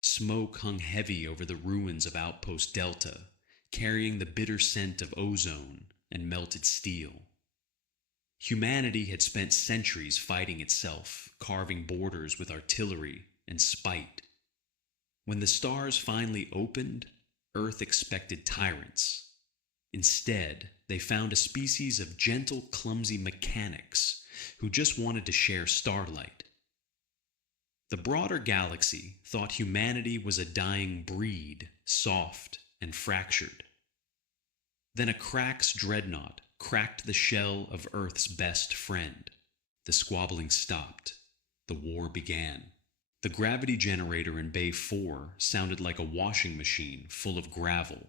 Smoke hung heavy over the ruins of Outpost Delta, carrying the bitter scent of ozone and melted steel. Humanity had spent centuries fighting itself, carving borders with artillery and spite. When the stars finally opened, Earth expected tyrants. Instead, they found a species of gentle, clumsy mechanics who just wanted to share starlight. The broader galaxy thought humanity was a dying breed, soft and fractured. Then a Crack's dreadnought cracked the shell of Earth's best friend. The squabbling stopped. The war began. The gravity generator in Bay 4 sounded like a washing machine full of gravel.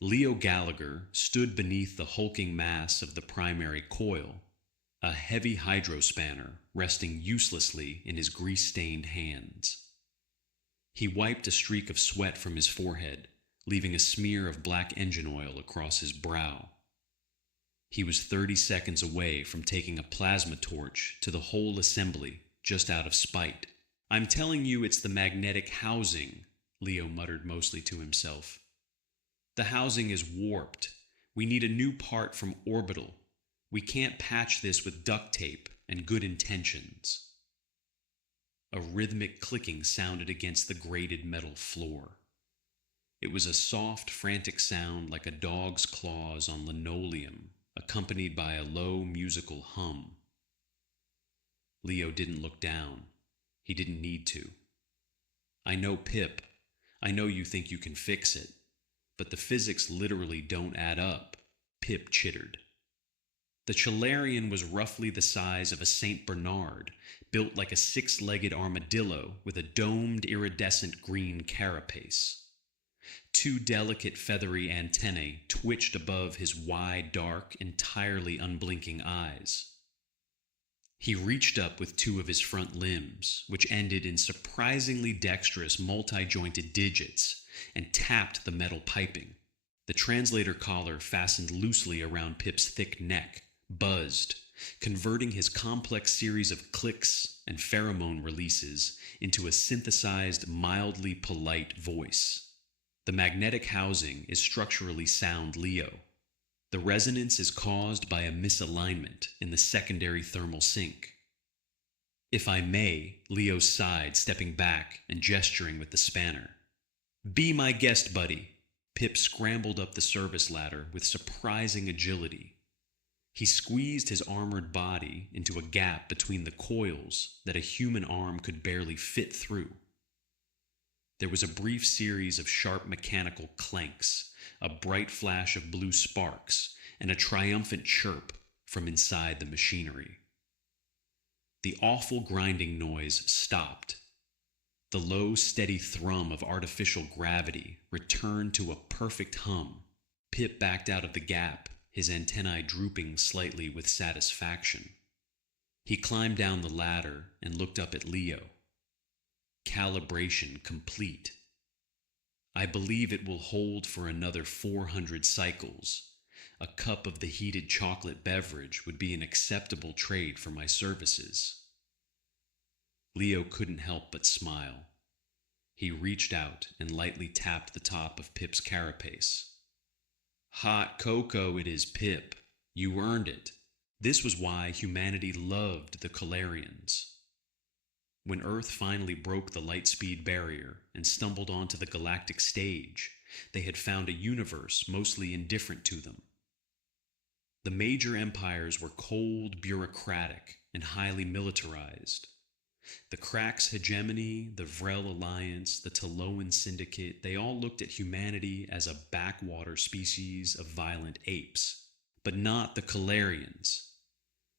Leo Gallagher stood beneath the hulking mass of the primary coil, a heavy hydrospanner resting uselessly in his grease-stained hands. He wiped a streak of sweat from his forehead, leaving a smear of black engine oil across his brow. He was 30 seconds away from taking a plasma torch to the whole assembly just out of spite. "I'm telling you it's the magnetic housing," Leo muttered mostly to himself. "The housing is warped. We need a new part from orbital. We can't patch this with duct tape and good intentions." A rhythmic clicking sounded against the grated metal floor. It was a soft, frantic sound like a dog's claws on linoleum, accompanied by a low musical hum. Leo didn't look down. He didn't need to. "I know, Pip. I know you think you can fix it. But the physics literally don't add up," Pip chittered. The Chalarian was roughly the size of a St. Bernard, built like a six-legged armadillo with a domed, iridescent green carapace. Two delicate, feathery antennae twitched above his wide, dark, entirely unblinking eyes. He reached up with two of his front limbs, which ended in surprisingly dexterous multi-jointed digits, and tapped the metal piping. The translator collar fastened loosely around Pip's thick neck, buzzed, converting his complex series of clicks and pheromone releases into a synthesized, mildly polite voice. The magnetic housing is structurally sound, Leo. The resonance is caused by a misalignment in the secondary thermal sink. "If I may," Leo sighed, stepping back and gesturing with the spanner. "Be my guest, buddy." Pip scrambled up the service ladder with surprising agility. He squeezed his armored body into a gap between the coils that a human arm could barely fit through. There was a brief series of sharp mechanical clanks, a bright flash of blue sparks, and a triumphant chirp from inside the machinery. The awful grinding noise stopped. The low, steady thrum of artificial gravity returned to a perfect hum. Pip backed out of the gap, his antennae drooping slightly with satisfaction. He climbed down the ladder and looked up at Leo. Calibration complete. "I believe it will hold for another 400 cycles. A cup of the heated chocolate beverage would be an acceptable trade for my services." Leo couldn't help but smile. He reached out and lightly tapped the top of Pip's carapace. "Hot cocoa it is, Pip. You earned it." This was why humanity loved the Calarians. When Earth finally broke the light-speed barrier and stumbled onto the galactic stage, they had found a universe mostly indifferent to them. The major empires were cold, bureaucratic, and highly militarized. The Crack's hegemony, the Vrel Alliance, the Taloan Syndicate, they all looked at humanity as a backwater species of violent apes. But not the Calarians.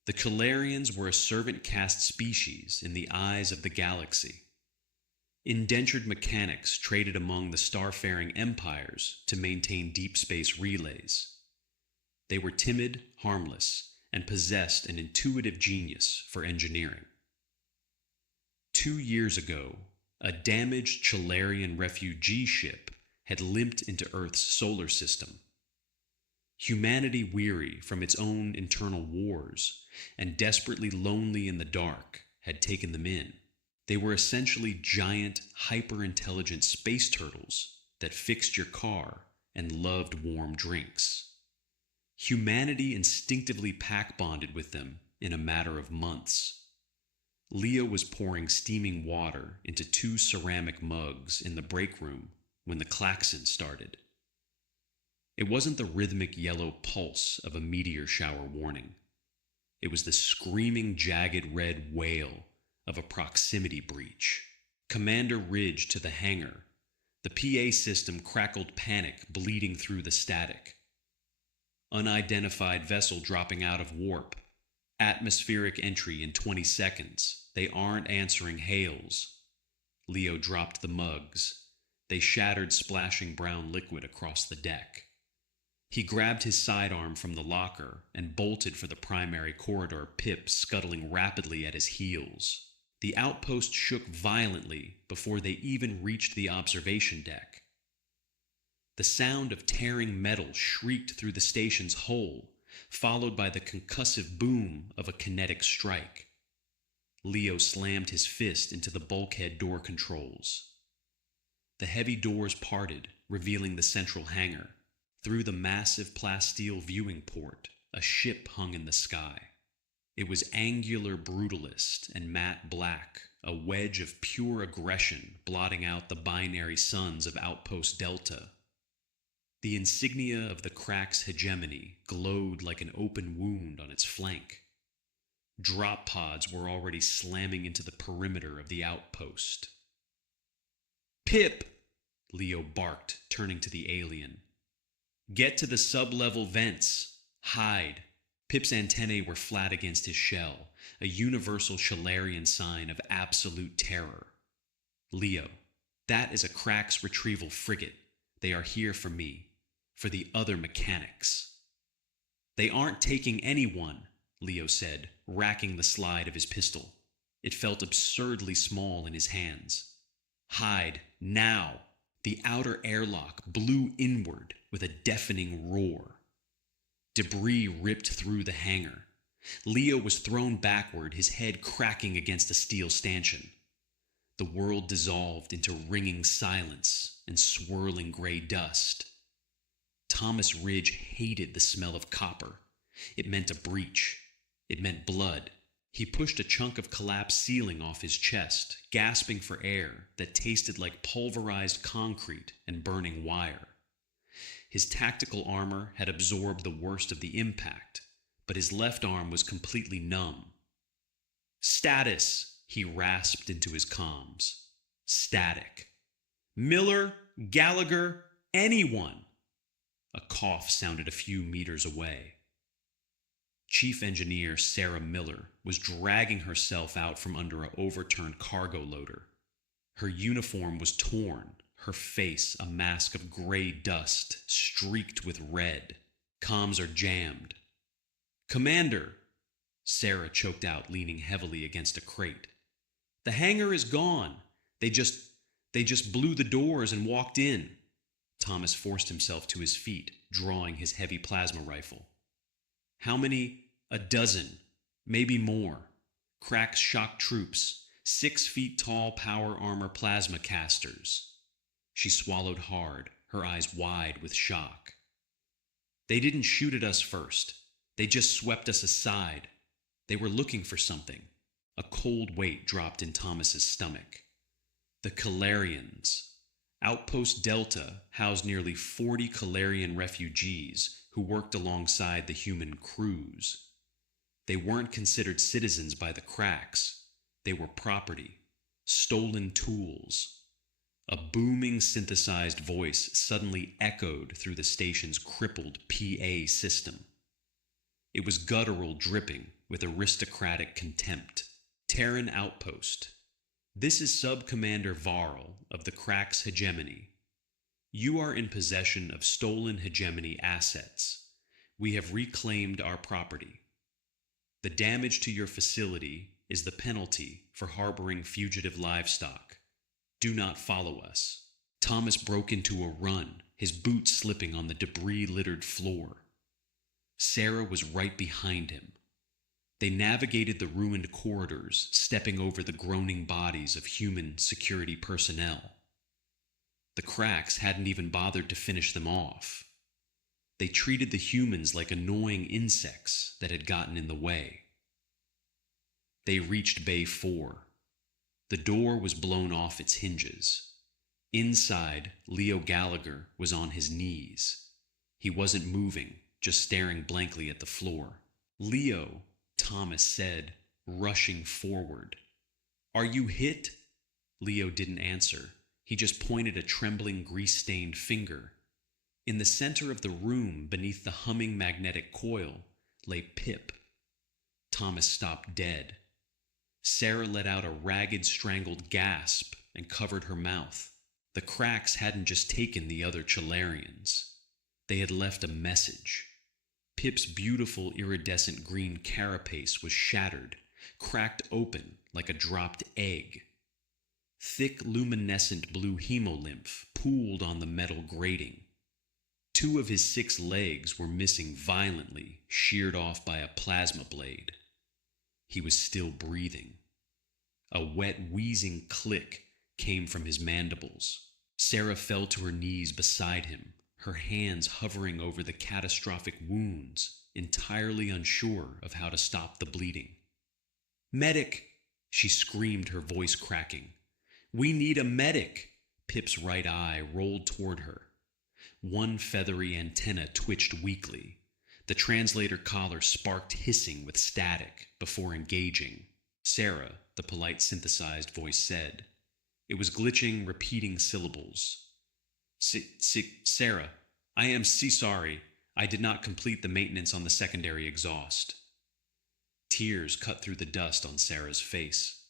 The Calarians were a servant caste species in the eyes of the galaxy. Indentured mechanics traded among the starfaring empires to maintain deep space relays. They were timid, harmless, and possessed an intuitive genius for engineering. 2 years ago, a damaged Chalarian refugee ship had limped into Earth's solar system. Humanity, weary from its own internal wars and desperately lonely in the dark, had taken them in. They were essentially giant, hyper-intelligent space turtles that fixed your car and loved warm drinks. Humanity instinctively pack-bonded with them in a matter of months. Leo was pouring steaming water into 2 ceramic mugs in the break room when the klaxon started. It wasn't the rhythmic yellow pulse of a meteor shower warning. It was the screaming, jagged red wail of a proximity breach. Commander Ridge to the hangar. The PA system crackled panic, bleeding through the static. Unidentified vessel dropping out of warp. Atmospheric entry in 20 seconds. They aren't answering hails. Leo dropped the mugs. They shattered, splashing brown liquid across the deck. He grabbed his sidearm from the locker and bolted for the primary corridor, Pip scuttling rapidly at his heels. The outpost shook violently before they even reached the observation deck. The sound of tearing metal shrieked through the station's hull, followed by the concussive boom of a kinetic strike. Leo slammed his fist into the bulkhead door controls. The heavy doors parted, revealing the central hangar. Through the massive plasteel viewing port, a ship hung in the sky. It was angular brutalist and matte black, a wedge of pure aggression blotting out the binary suns of Outpost Delta. The insignia of the crack's hegemony glowed like an open wound on its flank. Drop pods were already slamming into the perimeter of the outpost. "Pip!" Leo barked, turning to the alien. "Get to the sub-level vents. Hide." Pip's antennae were flat against his shell, a universal Schillerian sign of absolute terror. "Leo, that is a Crack's retrieval frigate. They are here for me, for the other mechanics." "They aren't taking anyone," Leo said, racking the slide of his pistol. It felt absurdly small in his hands. "Hide, now!" The outer airlock blew inward with a deafening roar. Debris ripped through the hangar. Leo was thrown backward, his head cracking against a steel stanchion. The world dissolved into ringing silence and swirling gray dust. Thomas Ridge hated the smell of copper. It meant a breach. It meant blood. He pushed a chunk of collapsed ceiling off his chest, gasping for air that tasted like pulverized concrete and burning wire. His tactical armor had absorbed the worst of the impact, but his left arm was completely numb. "Status," he rasped into his comms. Static. "Miller, Gallagher, anyone!" A cough sounded a few meters away. Chief Engineer Sarah Miller was dragging herself out from under an overturned cargo loader. Her uniform was torn, her face a mask of gray dust streaked with red. Comms are jammed. "Commander," Sarah choked out, leaning heavily against a crate. "The hangar is gone. They just blew the doors and walked in." Thomas forced himself to his feet, drawing his heavy plasma rifle. "How many?" "A dozen, maybe more. Crack's shock troops, 6 feet tall power armor plasma casters." She swallowed hard, her eyes wide with shock. "They didn't shoot at us first. They just swept us aside. They were looking for something." A cold weight dropped in Thomas's stomach. The Calarians. Outpost Delta housed nearly 40 Calarian refugees who worked alongside the human crews. They weren't considered citizens by the Cracks. They were property, stolen tools. A booming synthesized voice suddenly echoed through the station's crippled PA system. It was guttural, dripping with aristocratic contempt. "Terran Outpost. This is Sub-Commander Varl of the Crack's Hegemony. You are in possession of stolen Hegemony assets. We have reclaimed our property. The damage to your facility is the penalty for harboring fugitive livestock. Do not follow us." Thomas broke into a run, his boots slipping on the debris-littered floor. Sarah was right behind him. They navigated the ruined corridors, stepping over the groaning bodies of human security personnel. The cracks hadn't even bothered to finish them off. They treated the humans like annoying insects that had gotten in the way. They reached Bay 4. The door was blown off its hinges. Inside, Leo Gallagher was on his knees. He wasn't moving, just staring blankly at the floor. "Leo," Thomas said, rushing forward. "Are you hit?" Leo didn't answer. He just pointed a trembling, grease-stained finger. In the center of the room, beneath the humming magnetic coil, lay Pip. Thomas stopped dead. Sarah let out a ragged, strangled gasp and covered her mouth. The cracks hadn't just taken the other Chalarians. They had left a message. Pip's beautiful iridescent green carapace was shattered, cracked open like a dropped egg. Thick, luminescent blue hemolymph pooled on the metal grating. 2 of his 6 legs were missing violently, sheared off by a plasma blade. He was still breathing. A wet, wheezing click came from his mandibles. Sarah fell to her knees beside him, her hands hovering over the catastrophic wounds, entirely unsure of how to stop the bleeding. "Medic!" she screamed, her voice cracking. "We need a medic!" Pip's right eye rolled toward her. One feathery antenna twitched weakly. The translator collar sparked hissing with static before engaging. "Sarah," the polite synthesized voice said. It was glitching, repeating syllables. Sarah, I am sorry. I did not complete the maintenance on the secondary exhaust." Tears cut through the dust on Sarah's face.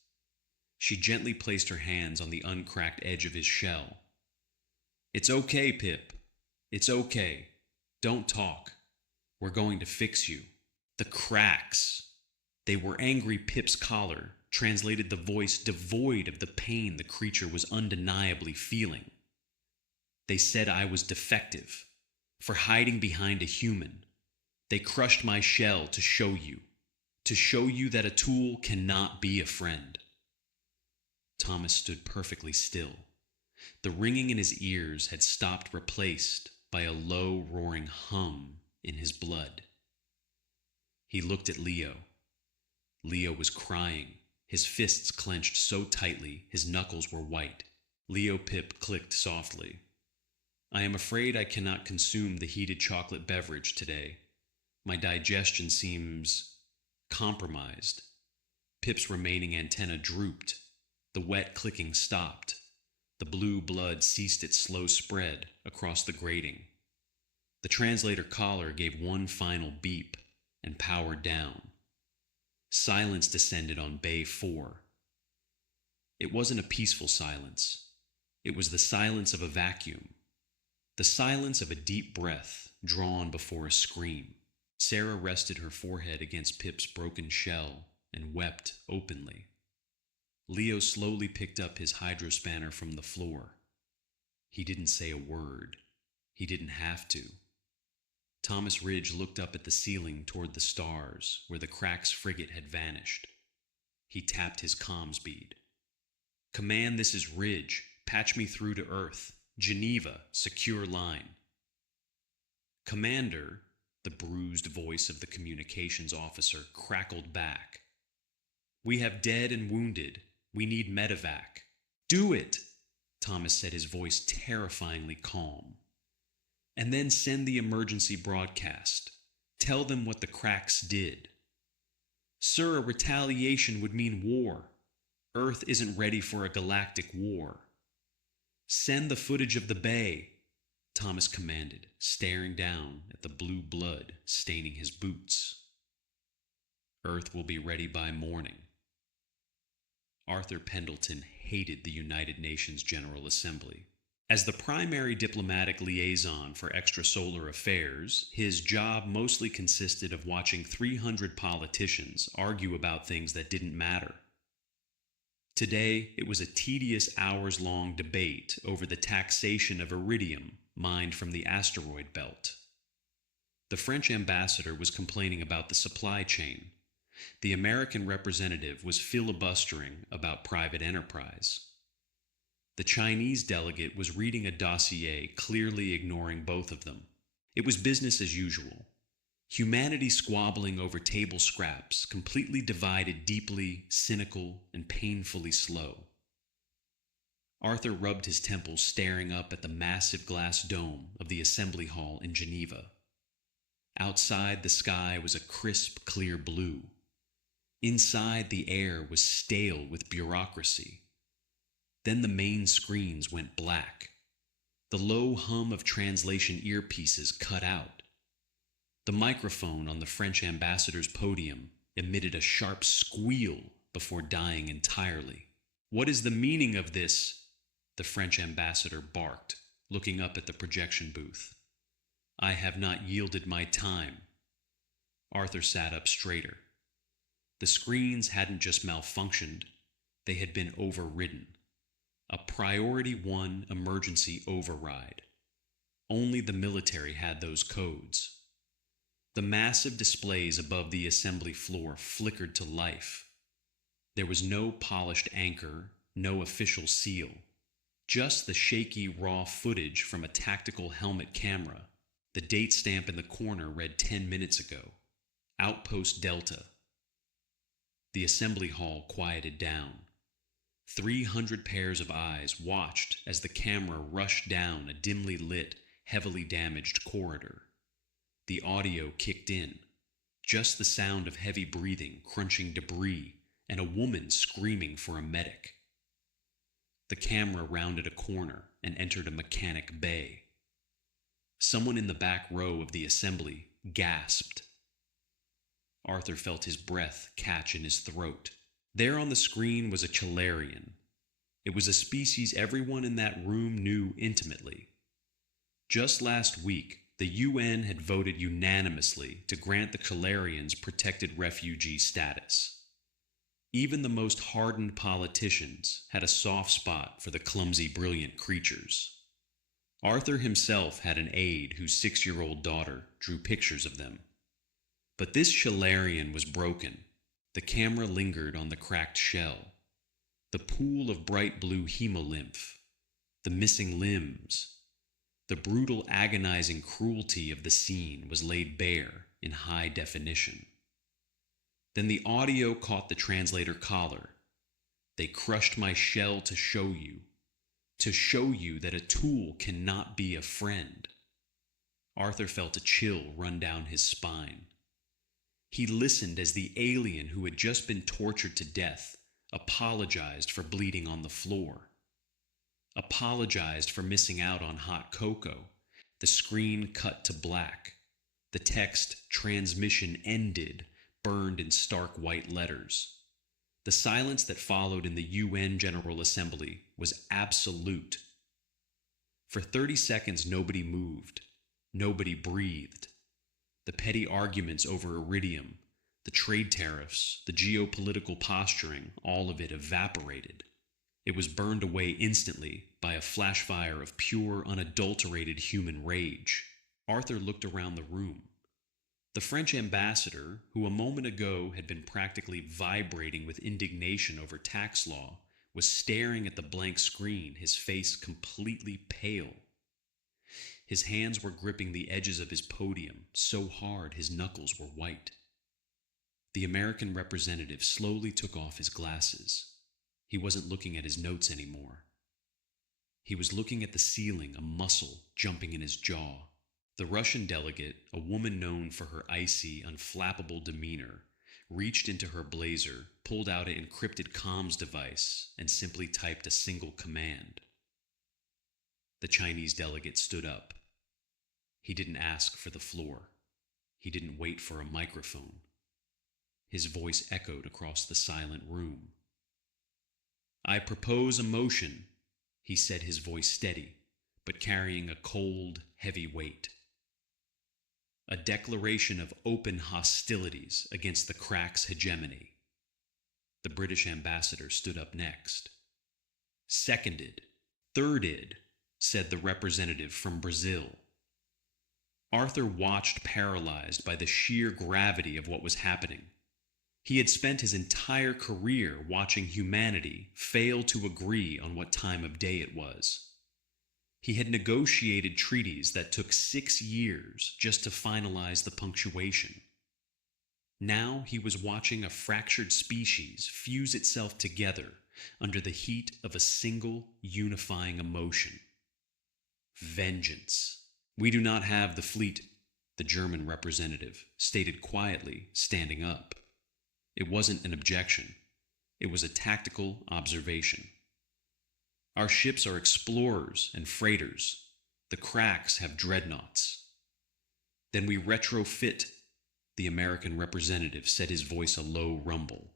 She gently placed her hands on the uncracked edge of his shell. "It's okay, Pip. It's okay. Don't talk. We're going to fix you." The cracks. They were angry. Pip's collar translated the voice devoid of the pain the creature was undeniably feeling. They said I was defective, for hiding behind a human. They crushed my shell to show you that a tool cannot be a friend. Thomas stood perfectly still. The ringing in his ears had stopped, replaced by a low, roaring hum in his blood. He looked at Leo. Leo was crying, his fists clenched so tightly his knuckles were white. Leo Pip clicked softly. "I am afraid I cannot consume the heated chocolate beverage today. My digestion seems compromised." Pip's remaining antenna drooped. The wet clicking stopped. The blue blood ceased its slow spread across the grating. The translator collar gave one final beep and powered down. Silence descended on Bay 4. It wasn't a peaceful silence. It was the silence of a vacuum. The silence of a deep breath drawn before a scream. Sarah rested her forehead against Pip's broken shell and wept openly. Leo slowly picked up his hydrospanner from the floor. He didn't say a word. He didn't have to. Thomas Ridge looked up at the ceiling toward the stars where the Cracks frigate had vanished. He tapped his comms bead. "Command, this is Ridge. Patch me through to Earth. Geneva, secure line." "Commander," the bruised voice of the communications officer crackled back. "We have dead and wounded. We need medevac." "Do it," Thomas said, his voice terrifyingly calm. "And then send the emergency broadcast. Tell them what the Cracks did." "Sir, a retaliation would mean war. Earth isn't ready for a galactic war." "Send the footage of the bay," Thomas commanded, staring down at the blue blood staining his boots. "Earth will be ready by morning." Arthur Pendleton hated the United Nations General Assembly. As the primary diplomatic liaison for extrasolar affairs, his job mostly consisted of watching 300 politicians argue about things that didn't matter. Today, it was a tedious hours-long debate over the taxation of iridium mined from the asteroid belt. The French ambassador was complaining about the supply chain. The American representative was filibustering about private enterprise. The Chinese delegate was reading a dossier, clearly ignoring both of them. It was business as usual. Humanity squabbling over table scraps, completely divided, deeply cynical, and painfully slow. Arthur rubbed his temples, staring up at the massive glass dome of the assembly hall in Geneva. Outside, the sky was a crisp, clear blue. Inside, the air was stale with bureaucracy. Then the main screens went black. The low hum of translation earpieces cut out. The microphone on the French ambassador's podium emitted a sharp squeal before dying entirely. "What is the meaning of this?" the French ambassador barked, looking up at the projection booth. "I have not yielded my time." Arthur sat up straighter. The screens hadn't just malfunctioned, they had been overridden. A Priority 1 emergency override. Only the military had those codes. The massive displays above the assembly floor flickered to life. There was no polished anchor, no official seal. Just the shaky, raw footage from a tactical helmet camera. The date stamp in the corner read 10 minutes ago. Outpost Delta. The assembly hall quieted down. 300 pairs of eyes watched as the camera rushed down a dimly lit, heavily damaged corridor. The audio kicked in. Just the sound of heavy breathing, crunching debris, and a woman screaming for a medic. The camera rounded a corner and entered a mechanic bay. Someone in the back row of the assembly gasped. Arthur felt his breath catch in his throat. There on the screen was a Chalarian. It was a species everyone in that room knew intimately. Just last week, the UN had voted unanimously to grant the Chalarians protected refugee status. Even the most hardened politicians had a soft spot for the clumsy, brilliant creatures. Arthur himself had an aide whose 6-year-old daughter drew pictures of them. But this Chalarian was broken. The camera lingered on the cracked shell. The pool of bright blue hemolymph. The missing limbs. The brutal, agonizing cruelty of the scene was laid bare in high definition. Then the audio caught the translator collar. "They crushed my shell to show you that a tool cannot be a friend." Arthur felt a chill run down his spine. He listened as the alien who had just been tortured to death apologized for bleeding on the floor. Apologized for missing out on hot cocoa. The screen cut to black. The text, "Transmission ended," burned in stark white letters. The silence that followed in the UN General Assembly was absolute. For 30 seconds, nobody moved. Nobody breathed. The petty arguments over iridium, the trade tariffs, the geopolitical posturing, all of it evaporated. It was burned away instantly by a flash fire of pure, unadulterated human rage. Arthur looked around the room. The French ambassador, who a moment ago had been practically vibrating with indignation over tax law, was staring at the blank screen, his face completely pale. His hands were gripping the edges of his podium so hard his knuckles were white. The American representative slowly took off his glasses. He wasn't looking at his notes anymore. He was looking at the ceiling, a muscle jumping in his jaw. The Russian delegate, a woman known for her icy, unflappable demeanor, reached into her blazer, pulled out an encrypted comms device, and simply typed a single command. The Chinese delegate stood up. He didn't ask for the floor. He didn't wait for a microphone. His voice echoed across the silent room. "I propose a motion," he said, his voice steady, but carrying a cold, heavy weight. "A declaration of open hostilities against the crack's hegemony." The British ambassador stood up next. "Seconded. Thirded," said the representative from Brazil. Arthur watched, paralyzed by the sheer gravity of what was happening. He had spent his entire career watching humanity fail to agree on what time of day it was. He had negotiated treaties that took 6 years just to finalize the punctuation. Now he was watching a fractured species fuse itself together under the heat of a single unifying emotion: vengeance. "We do not have the fleet," the German representative stated quietly, standing up. It wasn't an objection. It was a tactical observation. "Our ships are explorers and freighters. The cracks have dreadnoughts." "Then we retrofit," the American representative said, his voice a low rumble.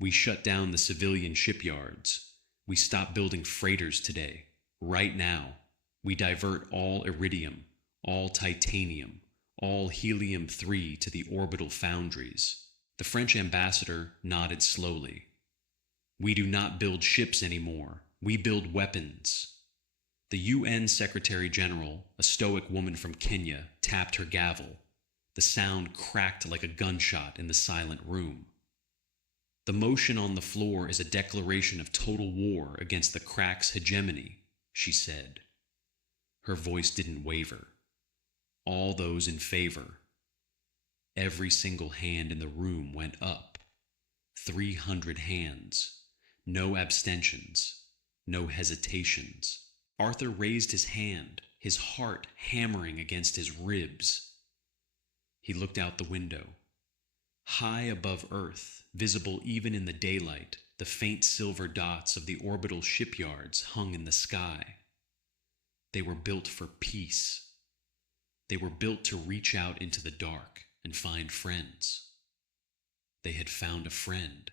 "We shut down the civilian shipyards. We stop building freighters today, right now. We divert all iridium, all titanium, all helium-3 to the orbital foundries." The French ambassador nodded slowly. "We do not build ships anymore. We build weapons." The UN Secretary General, a stoic woman from Kenya, tapped her gavel. The sound cracked like a gunshot in the silent room. "The motion on the floor is a declaration of total war against the cracks' hegemony," she said. Her voice didn't waver. "All those in favor." Every single hand in the room went up. 300 hands. No abstentions. No hesitations. Arthur raised his hand, his heart hammering against his ribs. He looked out the window. High above Earth, visible even in the daylight, the faint silver dots of the orbital shipyards hung in the sky. They were built for peace. They were built to reach out into the dark and find friends. They had found a friend,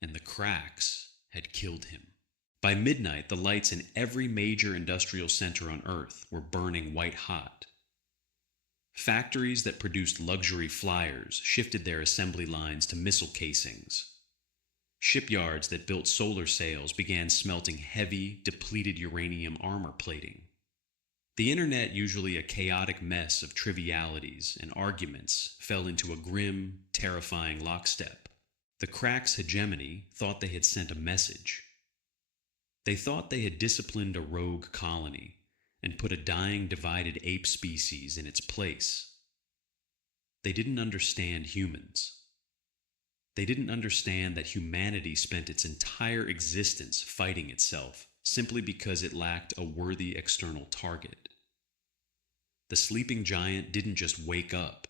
and the cracks had killed him. By midnight, the lights in every major industrial center on Earth were burning white hot. Factories that produced luxury flyers shifted their assembly lines to missile casings. Shipyards that built solar sails began smelting heavy, depleted uranium armor plating. The internet, usually a chaotic mess of trivialities and arguments, fell into a grim, terrifying lockstep. The cracks' hegemony thought they had sent a message. They thought they had disciplined a rogue colony and put a dying, divided ape species in its place. They didn't understand humans. They didn't understand that humanity spent its entire existence fighting itself simply because it lacked a worthy external target. The sleeping giant didn't just wake up.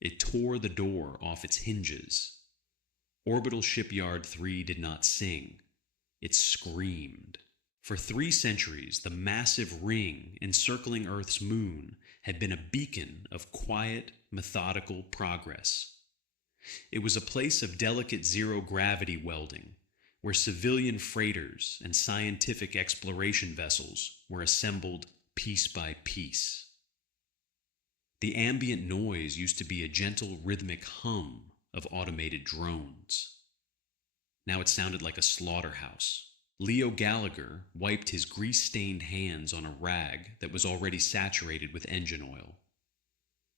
It tore the door off its hinges. Orbital Shipyard 3 did not sing. It screamed. For 3 centuries, the massive ring encircling Earth's moon had been a beacon of quiet, methodical progress. It was a place of delicate zero-gravity welding, where civilian freighters and scientific exploration vessels were assembled piece by piece. The ambient noise used to be a gentle, rhythmic hum of automated drones. Now it sounded like a slaughterhouse. Leo Gallagher wiped his grease-stained hands on a rag that was already saturated with engine oil.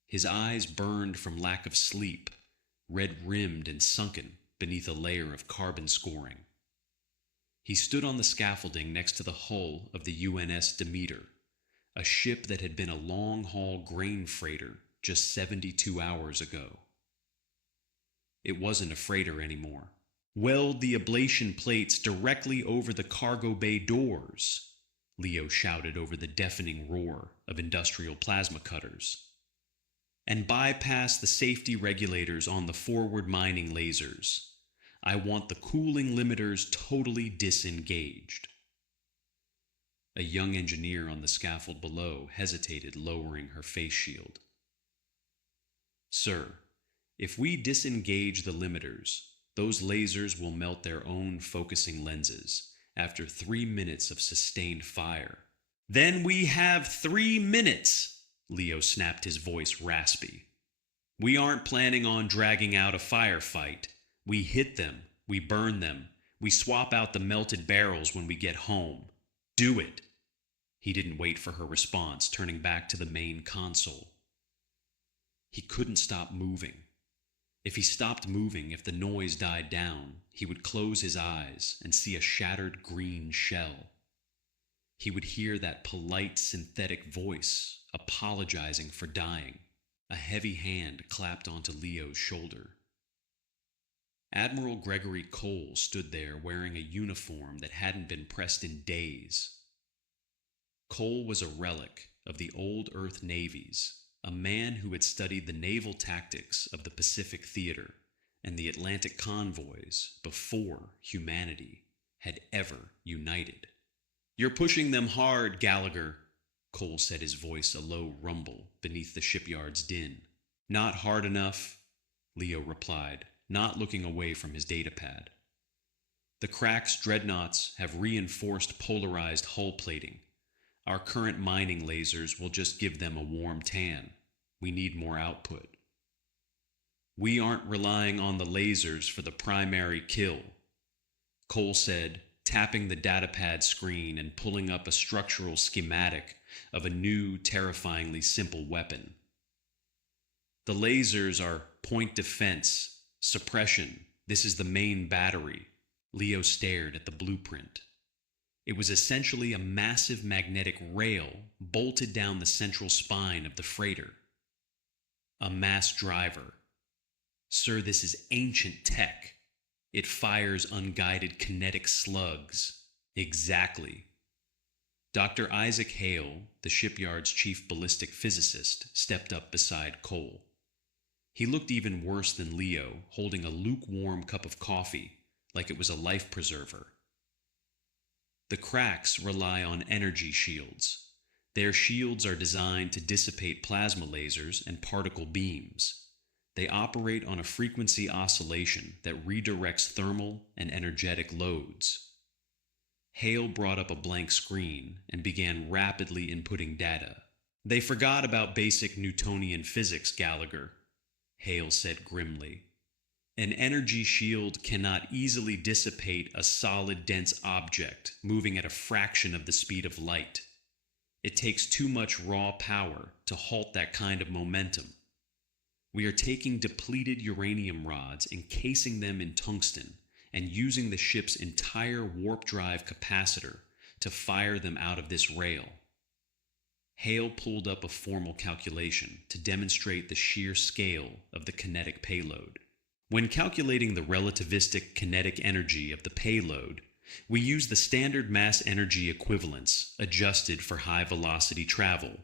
His eyes burned from lack of sleep, red-rimmed and sunken beneath a layer of carbon scoring. He stood on the scaffolding next to the hull of the UNS Demeter, a ship that had been a long-haul grain freighter just 72 hours ago. It wasn't a freighter anymore. "Weld the ablation plates directly over the cargo bay doors," Leo shouted over the deafening roar of industrial plasma cutters. "And bypass the safety regulators on the forward mining lasers. I want the cooling limiters totally disengaged." A young engineer on the scaffold below hesitated, lowering her face shield. "Sir, if we disengage the limiters, those lasers will melt their own focusing lenses after 3 minutes of sustained fire." "Then we have 3 minutes!" Leo snapped, his voice raspy. "We aren't planning on dragging out a firefight. We hit them, we burn them, we swap out the melted barrels when we get home. Do it!" He didn't wait for her response, turning back to the main console. He couldn't stop moving. If he stopped moving, if the noise died down, he would close his eyes and see a shattered green shell. He would hear that polite synthetic voice apologizing for dying. A heavy hand clapped onto Leo's shoulder. Admiral Gregory Cole stood there wearing a uniform that hadn't been pressed in days. Cole was a relic of the old Earth navies, a man who had studied the naval tactics of the Pacific Theater and the Atlantic convoys before humanity had ever united. "You're pushing them hard, Gallagher," Cole said, his voice a low rumble beneath the shipyard's din. "Not hard enough," Leo replied, not looking away from his datapad. "The Crack's dreadnoughts have reinforced polarized hull plating. Our current mining lasers will just give them a warm tan. We need more output." "We aren't relying on the lasers for the primary kill," Cole said, tapping the datapad screen and pulling up a structural schematic of a new, terrifyingly simple weapon. "The lasers are point defense, suppression. This is the main battery." Leo stared at the blueprint. It was essentially a massive magnetic rail bolted down the central spine of the freighter. "A mass driver. Sir, this is ancient tech. It fires unguided kinetic slugs." "Exactly." Dr. Isaac Hale, the shipyard's chief ballistic physicist, stepped up beside Cole. He looked even worse than Leo, holding a lukewarm cup of coffee, like it was a life preserver. "The Cracks rely on energy shields. Their shields are designed to dissipate plasma lasers and particle beams. They operate on a frequency oscillation that redirects thermal and energetic loads." Hale brought up a blank screen and began rapidly inputting data. "They forgot about basic Newtonian physics, Gallagher," Hale said grimly. "An energy shield cannot easily dissipate a solid, dense object moving at a fraction of the speed of light. It takes too much raw power to halt that kind of momentum. We are taking depleted uranium rods, encasing them in tungsten, and using the ship's entire warp drive capacitor to fire them out of this rail." Hale pulled up a formal calculation to demonstrate the sheer scale of the kinetic payload. "When calculating the relativistic kinetic energy of the payload, we use the standard mass energy equivalence adjusted for high-velocity travel.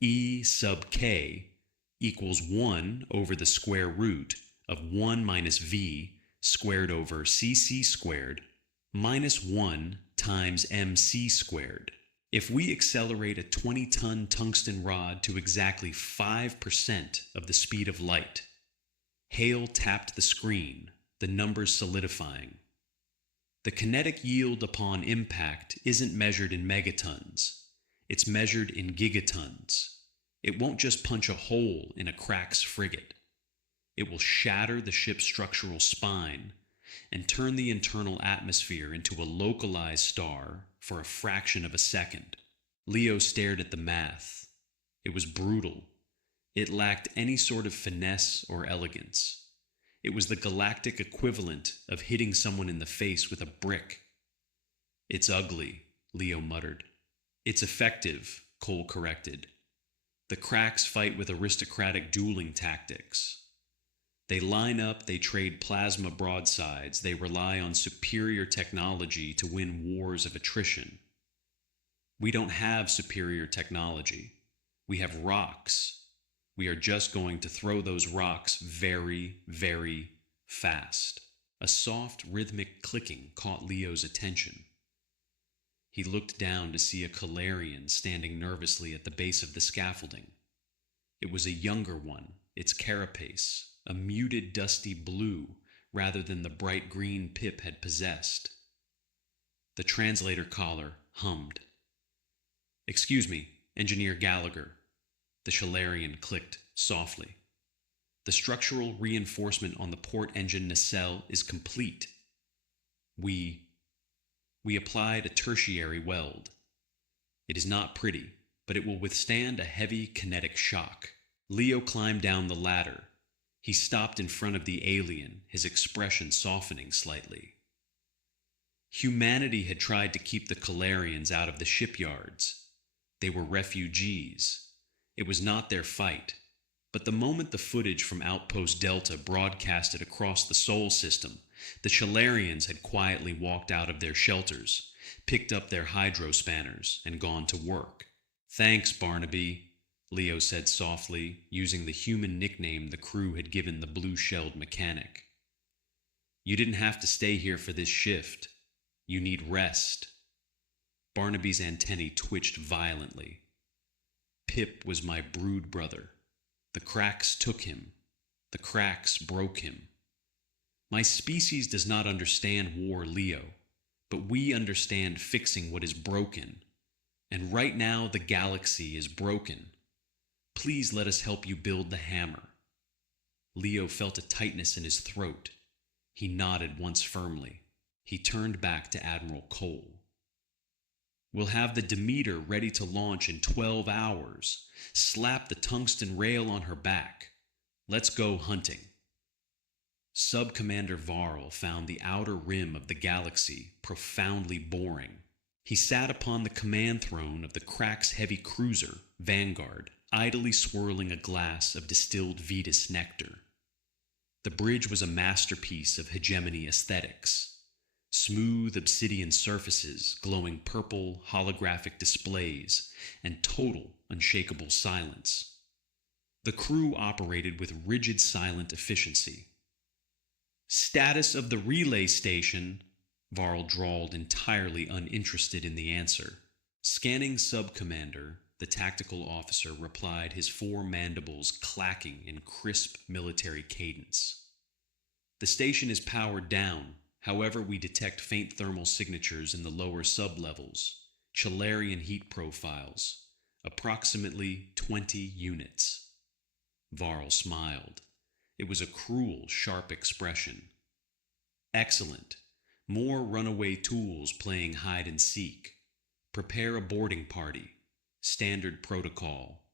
E sub k equals 1 over the square root of 1 minus v squared over cc squared minus 1 times mc squared. If we accelerate a 20-ton tungsten rod to exactly 5% of the speed of light." Hale tapped the screen, the numbers solidifying. "The kinetic yield upon impact isn't measured in megatons. It's measured in gigatons. It won't just punch a hole in a Crack's frigate. It will shatter the ship's structural spine and turn the internal atmosphere into a localized star for a fraction of a second." Leo stared at the math. It was brutal. It lacked any sort of finesse or elegance. It was the galactic equivalent of hitting someone in the face with a brick. "It's ugly," Leo muttered. "It's effective," Cole corrected. "The Cracks fight with aristocratic dueling tactics. They line up, they trade plasma broadsides, they rely on superior technology to win wars of attrition. We don't have superior technology. We have rocks. We are just going to throw those rocks very, very fast." A soft, rhythmic clicking caught Leo's attention. He looked down to see a Calarian standing nervously at the base of the scaffolding. It was a younger one, its carapace a muted, dusty blue rather than the bright green Pip had possessed. The translator collar hummed. "Excuse me, Engineer Gallagher," the Shalarian clicked softly. "The structural reinforcement on the port engine nacelle is complete. We applied a tertiary weld. It is not pretty, but it will withstand a heavy kinetic shock." Leo climbed down the ladder. He stopped in front of the alien, his expression softening slightly. Humanity had tried to keep the Calarians out of the shipyards. They were refugees. It was not their fight. But the moment the footage from Outpost Delta broadcasted across the Sol system, the Chalarians had quietly walked out of their shelters, picked up their hydrospanners, and gone to work. "Thanks, Barnaby," Leo said softly, using the human nickname the crew had given the blue-shelled mechanic. "You didn't have to stay here for this shift. You need rest." Barnaby's antennae twitched violently. "Pip was my brood brother. The cracks took him. The cracks broke him. My species does not understand war, Leo, but we understand fixing what is broken. And right now the galaxy is broken. Please let us help you build the hammer." Leo felt a tightness in his throat. He nodded once firmly. He turned back to Admiral Cole. "We'll have the Demeter ready to launch in 12 hours. Slap the tungsten rail on her back. Let's go hunting." Sub-Commander Varl found the outer rim of the galaxy profoundly boring. He sat upon the command throne of the Crack's heavy cruiser, Vanguard, idly swirling a glass of distilled Vetus nectar. The bridge was a masterpiece of hegemony aesthetics. Smooth obsidian surfaces, glowing purple holographic displays, and total unshakable silence. The crew operated with rigid silent efficiency. "Status of the relay station," Varl drawled, entirely uninterested in the answer. Scanning Sub-Commander, the tactical officer replied, his four mandibles clacking in crisp military cadence. "The station is powered down. However, we detect faint thermal signatures in the lower sublevels, Chalarian heat profiles, approximately 20 units. Varl smiled. It was a cruel, sharp expression. "Excellent. More runaway tools playing hide and seek. Prepare a boarding party. Standard protocol.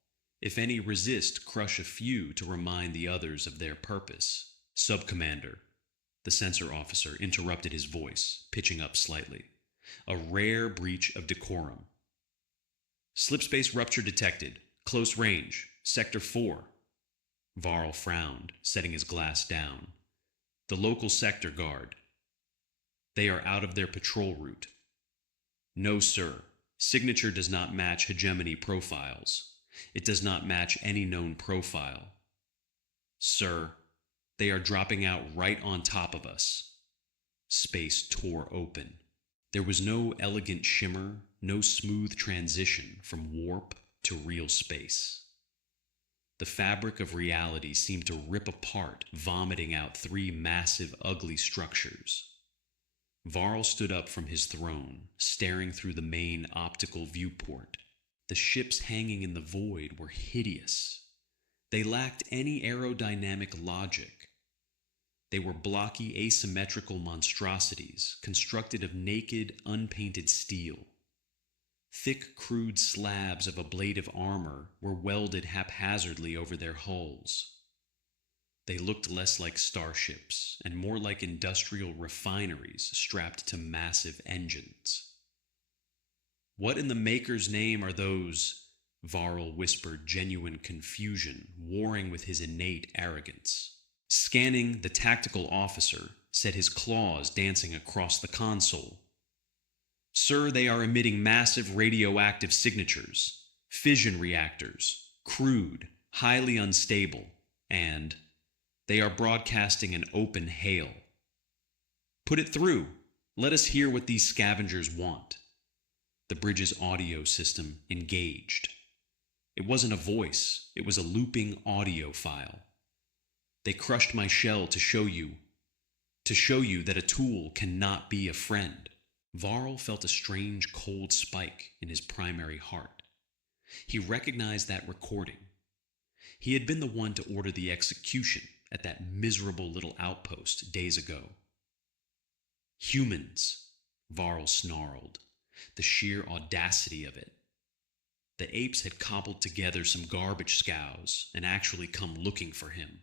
If any resist, crush a few to remind the others of their purpose." "Sub-Commander," the sensor officer interrupted his voice, pitching up slightly. "A rare breach of decorum. Slipspace rupture detected. Close range. Sector 4. Varl frowned, setting his glass down. "The local sector guard. They are out of their patrol route." "No, sir. Signature does not match hegemony profiles. It does not match any known profile. Sir, they are dropping out right on top of us." Space tore open. There was no elegant shimmer, no smooth transition from warp to real space. The fabric of reality seemed to rip apart, vomiting out three massive, ugly structures. Varl stood up from his throne, staring through the main optical viewport. The ships hanging in the void were hideous. They lacked any aerodynamic logic. They were blocky, asymmetrical monstrosities, constructed of naked, unpainted steel. Thick, crude slabs of ablative armor were welded haphazardly over their hulls. They looked less like starships and more like industrial refineries strapped to massive engines. "What in the Maker's name are those?" Varl whispered, genuine confusion warring with his innate arrogance. Scanning, the tactical officer set his claws dancing across the console. "Sir, they are emitting massive radioactive signatures, fission reactors, crude, highly unstable, and they are broadcasting an open hail. Put it through. Let us hear what these scavengers want." The bridge's audio system engaged. It wasn't a voice, it was a looping audio file. "They crushed my shell to show you that a tool cannot be a friend." Varl felt a strange cold spike in his primary heart. He recognized that recording. He had been the one to order the execution at that miserable little outpost days ago. "Humans," Varl snarled, the sheer audacity of it. The apes had cobbled together some garbage scows and actually come looking for him.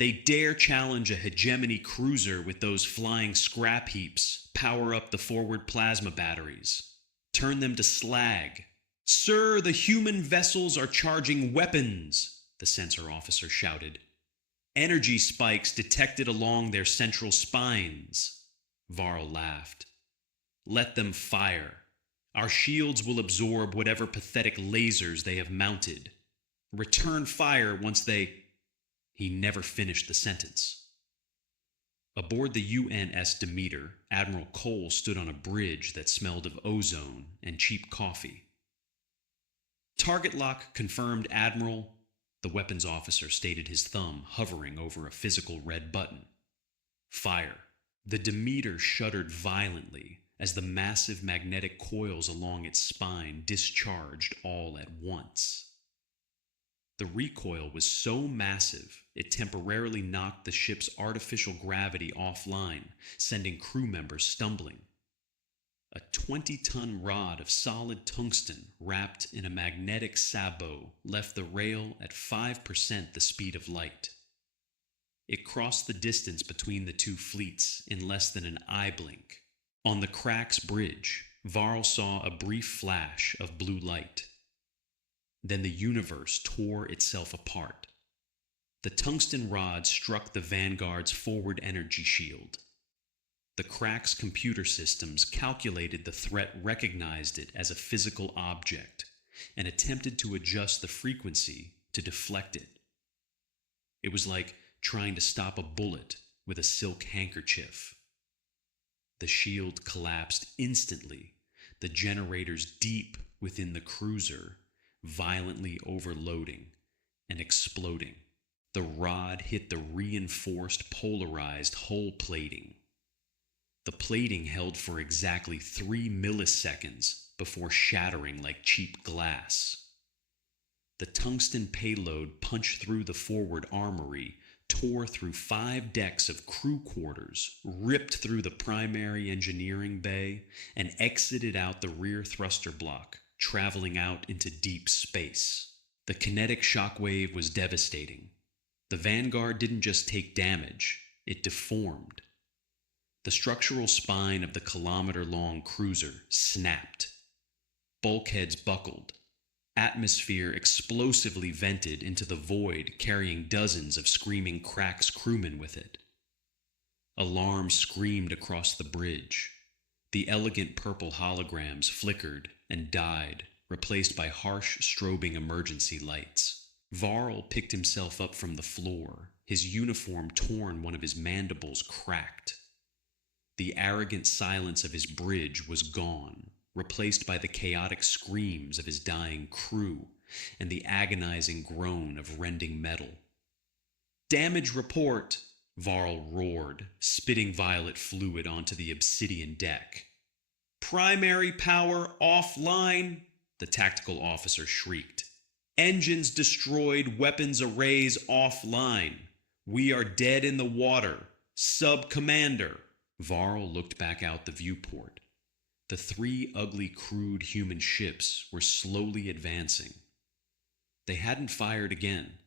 They dare challenge a hegemony cruiser with those flying scrap heaps, power up the forward plasma batteries, turn them to slag. Sir, the human vessels are charging weapons, the sensor officer shouted. Energy spikes detected along their central spines. Varl laughed. Let them fire. Our shields will absorb whatever pathetic lasers they have mounted. Return fire once they... He never finished the sentence. Aboard the UNS Demeter, Admiral Cole stood on a bridge that smelled of ozone and cheap coffee. Target lock confirmed, Admiral. The weapons officer stated, his thumb hovering over a physical red button. Fire. The Demeter shuddered violently as the massive magnetic coils along its spine discharged all at once. The recoil was so massive, it temporarily knocked the ship's artificial gravity offline, sending crew members stumbling. A 20-ton rod of solid tungsten wrapped in a magnetic sabot left the rail at 5% the speed of light. It crossed the distance between the two fleets in less than an eye blink. On the Crack's bridge, Varl saw a brief flash of blue light. Then the universe tore itself apart. The tungsten rod struck the Vanguard's forward energy shield. The Crack's computer systems calculated the threat, recognized it as a physical object, and attempted to adjust the frequency to deflect it. It was like trying to stop a bullet with a silk handkerchief. The shield collapsed instantly, the generators deep within the cruiser violently overloading and exploding. The rod hit the reinforced polarized hull plating. The plating held for exactly 3 milliseconds before shattering like cheap glass. The tungsten payload punched through the forward armory, tore through 5 decks of crew quarters, ripped through the primary engineering bay, and exited out the rear thruster block, traveling out into deep space. The kinetic shockwave was devastating. The Vanguard didn't just take damage, it deformed. The structural spine of the kilometer-long cruiser snapped. Bulkheads buckled. Atmosphere explosively vented into the void, carrying dozens of screaming Crack's crewmen with it. Alarms screamed across the bridge. The elegant purple holograms flickered and died, replaced by harsh, strobing emergency lights. Varl picked himself up from the floor, his uniform torn, one of his mandibles cracked. The arrogant silence of his bridge was gone, replaced by the chaotic screams of his dying crew and the agonizing groan of rending metal. "Damage report!" Varl roared, spitting violet fluid onto the obsidian deck. "Primary power offline!" the tactical officer shrieked. "Engines destroyed, weapons arrays offline. We are dead in the water. Sub-commander." Varl looked back out the viewport. The 3 ugly, crude human ships were slowly advancing. They hadn't fired again.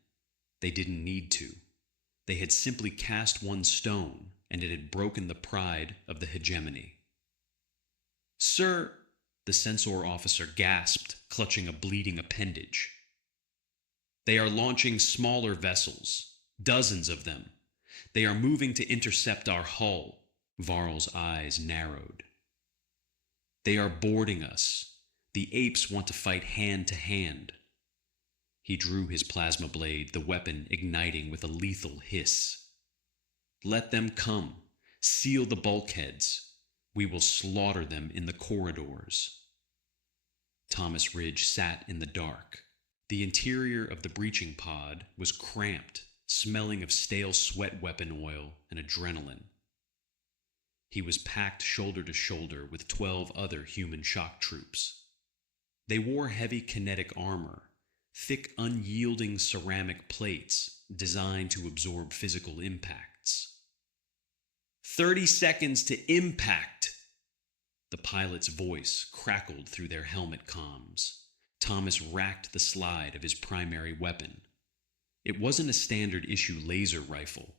They didn't need to. They had simply cast one stone, and it had broken the pride of the hegemony. "Sir," the sensor officer gasped, clutching a bleeding appendage. "They are launching smaller vessels, dozens of them. They are moving to intercept our hull." Varl's eyes narrowed. "They are boarding us. The apes want to fight hand to hand." He drew his plasma blade, the weapon igniting with a lethal hiss. "Let them come. Seal the bulkheads. We will slaughter them in the corridors." Thomas Ridge sat in the dark. The interior of the breaching pod was cramped, smelling of stale sweat weapon oil and adrenaline. He was packed shoulder to shoulder with 12 other human shock troops. They wore heavy kinetic armor, thick, unyielding ceramic plates designed to absorb physical impacts. 30 seconds to impact! The pilot's voice crackled through their helmet comms. Thomas racked the slide of his primary weapon. It wasn't a standard issue laser rifle.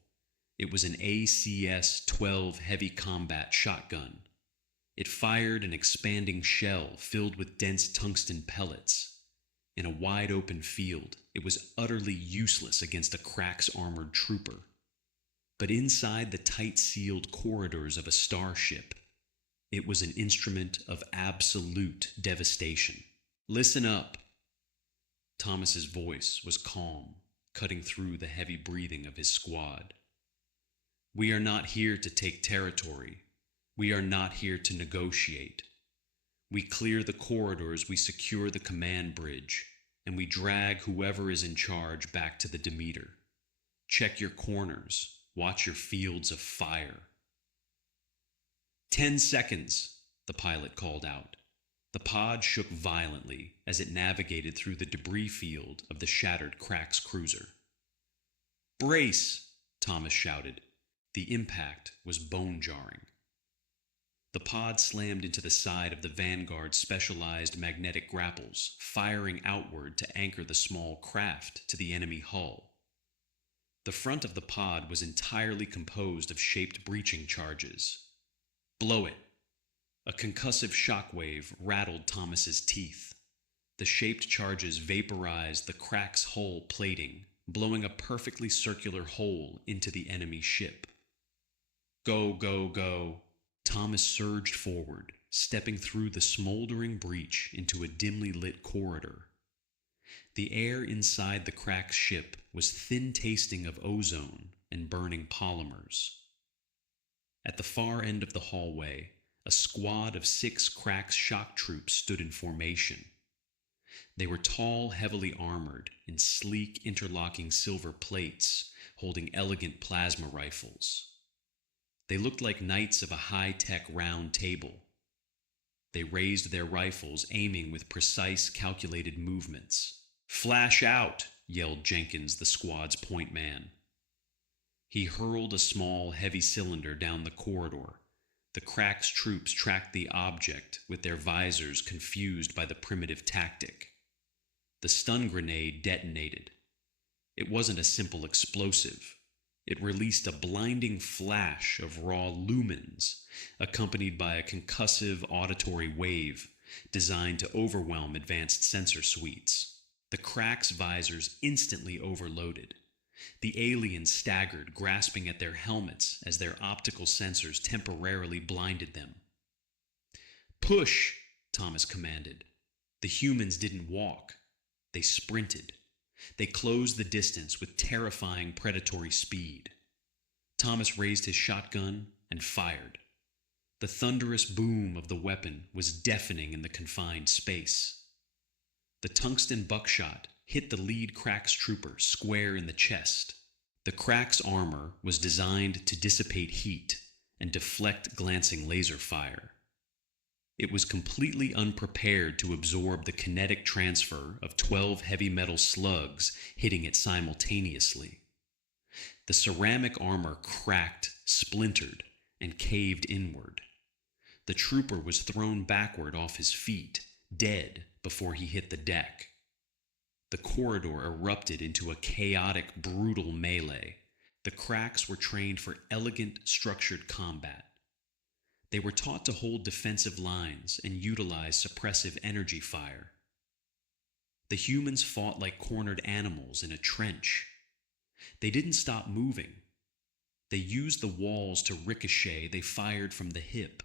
It was an ACS-12 heavy combat shotgun. It fired an expanding shell filled with dense tungsten pellets. In a wide-open field, it was utterly useless against a Crack's armored trooper. But inside the tight-sealed corridors of a starship, it was an instrument of absolute devastation. "Listen up." Thomas's voice was calm, cutting through the heavy breathing of his squad. "We are not here to take territory. We are not here to negotiate. We clear the corridors, we secure the command bridge, and we drag whoever is in charge back to the Demeter. Check your corners. Watch your fields of fire." 10 seconds, the pilot called out. The pod shook violently as it navigated through the debris field of the shattered Crack's cruiser. "Brace!" Thomas shouted. The impact was bone-jarring. The pod slammed into the side of the Vanguard's specialized magnetic grapples, firing outward to anchor the small craft to the enemy hull. The front of the pod was entirely composed of shaped breaching charges. "Blow it!" A concussive shockwave rattled Thomas's teeth. The shaped charges vaporized the Crack's hull plating, blowing a perfectly circular hole into the enemy ship. "Go, go, go!" Thomas surged forward, stepping through the smoldering breach into a dimly lit corridor. The air inside the Crack's ship was thin-tasting of ozone and burning polymers. At the far end of the hallway, a squad of 6 Crack's shock troops stood in formation. They were tall, heavily armored, in sleek, interlocking silver plates, holding elegant plasma rifles. They looked like knights of a high-tech round table. They raised their rifles, aiming with precise, calculated movements. "Flash out!" yelled Jenkins, the squad's point man. He hurled a small, heavy cylinder down the corridor. The Crack's troops tracked the object with their visors confused by the primitive tactic. The stun grenade detonated. It wasn't a simple explosive. It released a blinding flash of raw lumens, accompanied by a concussive auditory wave designed to overwhelm advanced sensor suites. The Crack's visors instantly overloaded. The aliens staggered, grasping at their helmets as their optical sensors temporarily blinded them. "Push!" Thomas commanded. The humans didn't walk. They sprinted. They closed the distance with terrifying predatory speed. Thomas raised his shotgun and fired. The thunderous boom of the weapon was deafening in the confined space. The tungsten buckshot hit the lead Crack's trooper square in the chest. The Crack's armor was designed to dissipate heat and deflect glancing laser fire. It was completely unprepared to absorb the kinetic transfer of 12 heavy metal slugs hitting it simultaneously. The ceramic armor cracked, splintered, and caved inward. The trooper was thrown backward off his feet, dead before he hit the deck. The corridor erupted into a chaotic, brutal melee. The Crack's were trained for elegant, structured combat. They were taught to hold defensive lines and utilize suppressive energy fire. The humans fought like cornered animals in a trench. They didn't stop moving. They used the walls to ricochet. They fired from the hip.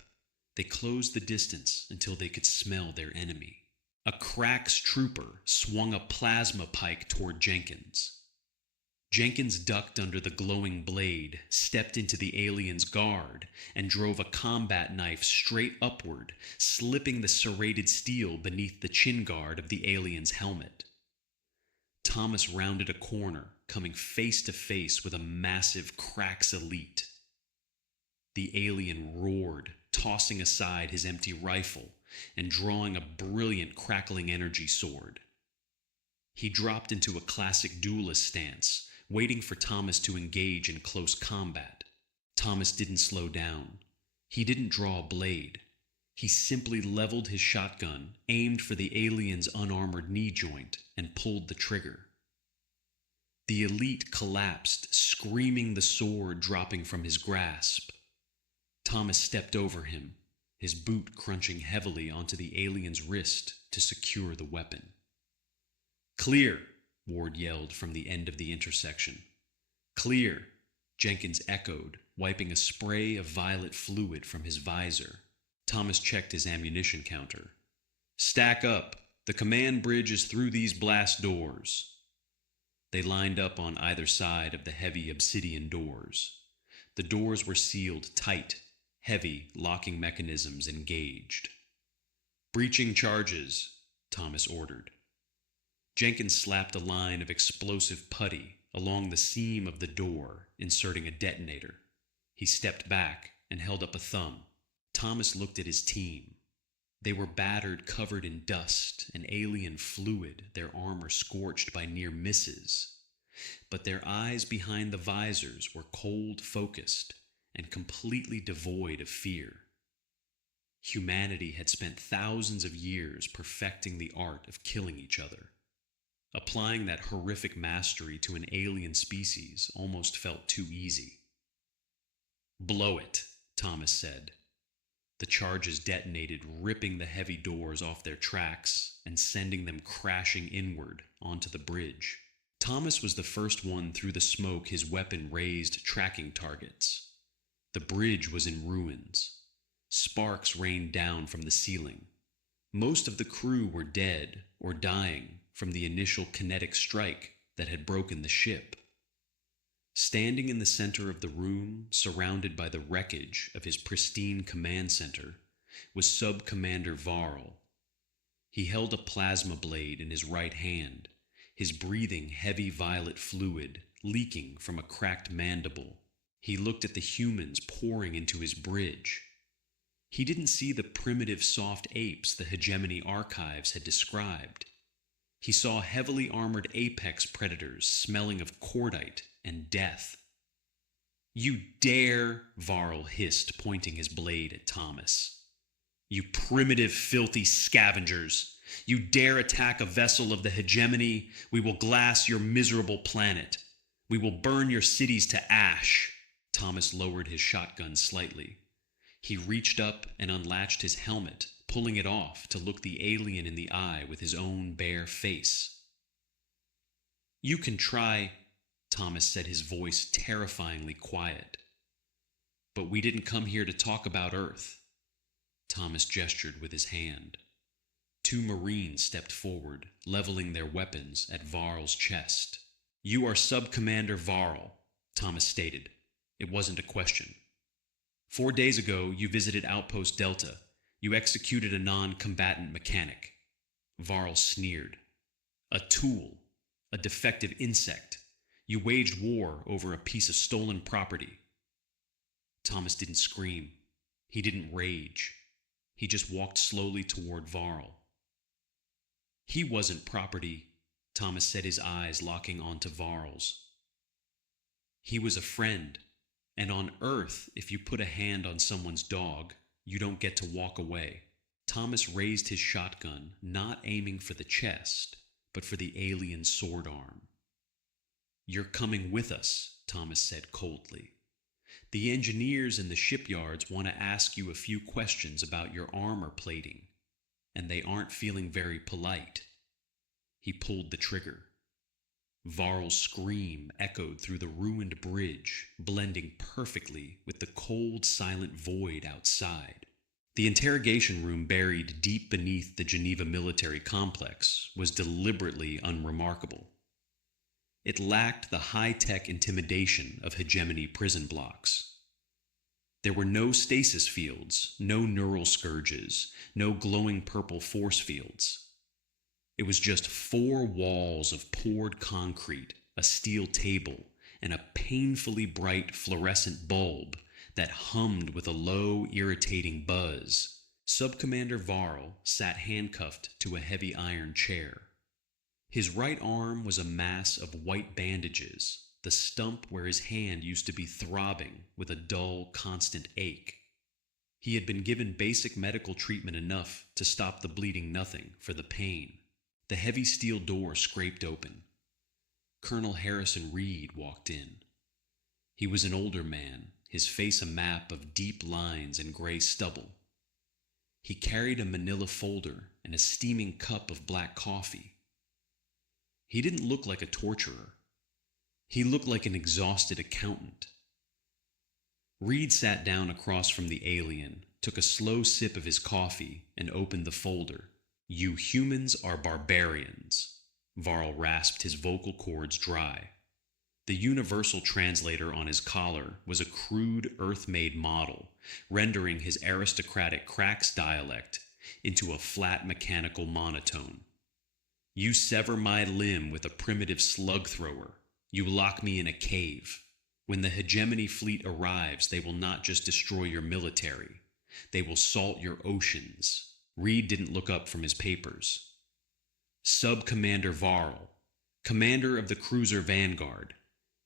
They closed the distance until they could smell their enemy. A Crack's trooper swung a plasma pike toward Jenkins. Jenkins ducked under the glowing blade, stepped into the alien's guard, and drove a combat knife straight upward, slipping the serrated steel beneath the chin guard of the alien's helmet. Thomas rounded a corner, coming face to face with a massive Crack's elite. The alien roared, tossing aside his empty rifle and drawing a brilliant crackling energy sword. He dropped into a classic duelist stance, waiting for Thomas to engage in close combat. Thomas didn't slow down. He didn't draw a blade. He simply leveled his shotgun, aimed for the alien's unarmored knee joint, and pulled the trigger. The elite collapsed, screaming, the sword dropping from his grasp. Thomas stepped over him, his boot crunching heavily onto the alien's wrist to secure the weapon. "Clear," Ward yelled from the end of the intersection. "Clear," Jenkins echoed, wiping a spray of violet fluid from his visor. Thomas checked his ammunition counter. "Stack up. The command bridge is through these blast doors." They lined up on either side of the heavy obsidian doors. The doors were sealed tight, heavy locking mechanisms engaged. "Breaching charges," Thomas ordered. Jenkins slapped a line of explosive putty along the seam of the door, inserting a detonator. He stepped back and held up a thumb. Thomas looked at his team. They were battered, covered in dust and alien fluid, their armor scorched by near misses. But their eyes behind the visors were cold, focused, and completely devoid of fear. Humanity had spent thousands of years perfecting the art of killing each other. Applying that horrific mastery to an alien species almost felt too easy. "Blow it," Thomas said. The charges detonated, ripping the heavy doors off their tracks and sending them crashing inward onto the bridge. Thomas was the first one through the smoke, his weapon raised, tracking targets. The bridge was in ruins. Sparks rained down from the ceiling. Most of the crew were dead or dying from the initial kinetic strike that had broken the ship. Standing in the center of the room, surrounded by the wreckage of his pristine command center, was Sub-Commander Varl. He held a plasma blade in his right hand, his breathing heavy violet fluid leaking from a cracked mandible. He looked at the humans pouring into his bridge. He didn't see the primitive soft apes the hegemony archives had described. He saw heavily armored apex predators smelling of cordite and death. "You dare," Varl hissed, pointing his blade at Thomas. "You primitive, filthy scavengers! You dare attack a vessel of the hegemony? We will glass your miserable planet. We will burn your cities to ash." Thomas lowered his shotgun slightly. He reached up and unlatched his helmet, pulling it off to look the alien in the eye with his own bare face. "You can try," Thomas said, his voice terrifyingly quiet. "But we didn't come here to talk about Earth." Thomas gestured with his hand. Two Marines stepped forward, leveling their weapons at Varl's chest. "You are Sub-Commander Varl," Thomas stated. It wasn't a question. "4 days ago, you visited Outpost Delta. You executed a non-combatant mechanic." Varl sneered. "A tool, a defective insect. You waged war over a piece of stolen property." Thomas didn't scream. He didn't rage. He just walked slowly toward Varl. "He wasn't property," Thomas said, his eyes locking onto Varl's. "He was a friend. And on Earth, if you put a hand on someone's dog, you don't get to walk away." Thomas raised his shotgun, not aiming for the chest, but for the alien's sword arm. "You're coming with us," Thomas said coldly. "The engineers in the shipyards want to ask you a few questions about your armor plating, and they aren't feeling very polite." He pulled the trigger. Varl's scream echoed through the ruined bridge, blending perfectly with the cold, silent void outside. The interrogation room, buried deep beneath the Geneva military complex, was deliberately unremarkable. It lacked the high-tech intimidation of hegemony prison blocks. There were no stasis fields, no neural scourges, no glowing purple force fields. It was just 4 walls of poured concrete, a steel table, and a painfully bright fluorescent bulb that hummed with a low, irritating buzz. Sub-Commander Varl sat handcuffed to a heavy iron chair. His right arm was a mass of white bandages, the stump where his hand used to be throbbing with a dull, constant ache. He had been given basic medical treatment enough to stop the bleeding nothing for the pain. The heavy steel door scraped open. Colonel Harrison Reed walked in. He was an older man, his face a map of deep lines and gray stubble. He carried a manila folder and a steaming cup of black coffee. He didn't look like a torturer. He looked like an exhausted accountant. Reed sat down across from the alien, took a slow sip of his coffee, and opened the folder. "You humans are barbarians." Varl rasped his vocal cords dry. The universal translator on his collar was a crude Earth-made model, rendering his aristocratic Crax dialect into a flat mechanical monotone. "You sever my limb with a primitive slug thrower. You lock me in a cave. When the hegemony fleet arrives, they will not just destroy your military. They will salt your oceans." Reed didn't look up from his papers. "Sub-Commander Varl, commander of the cruiser Vanguard.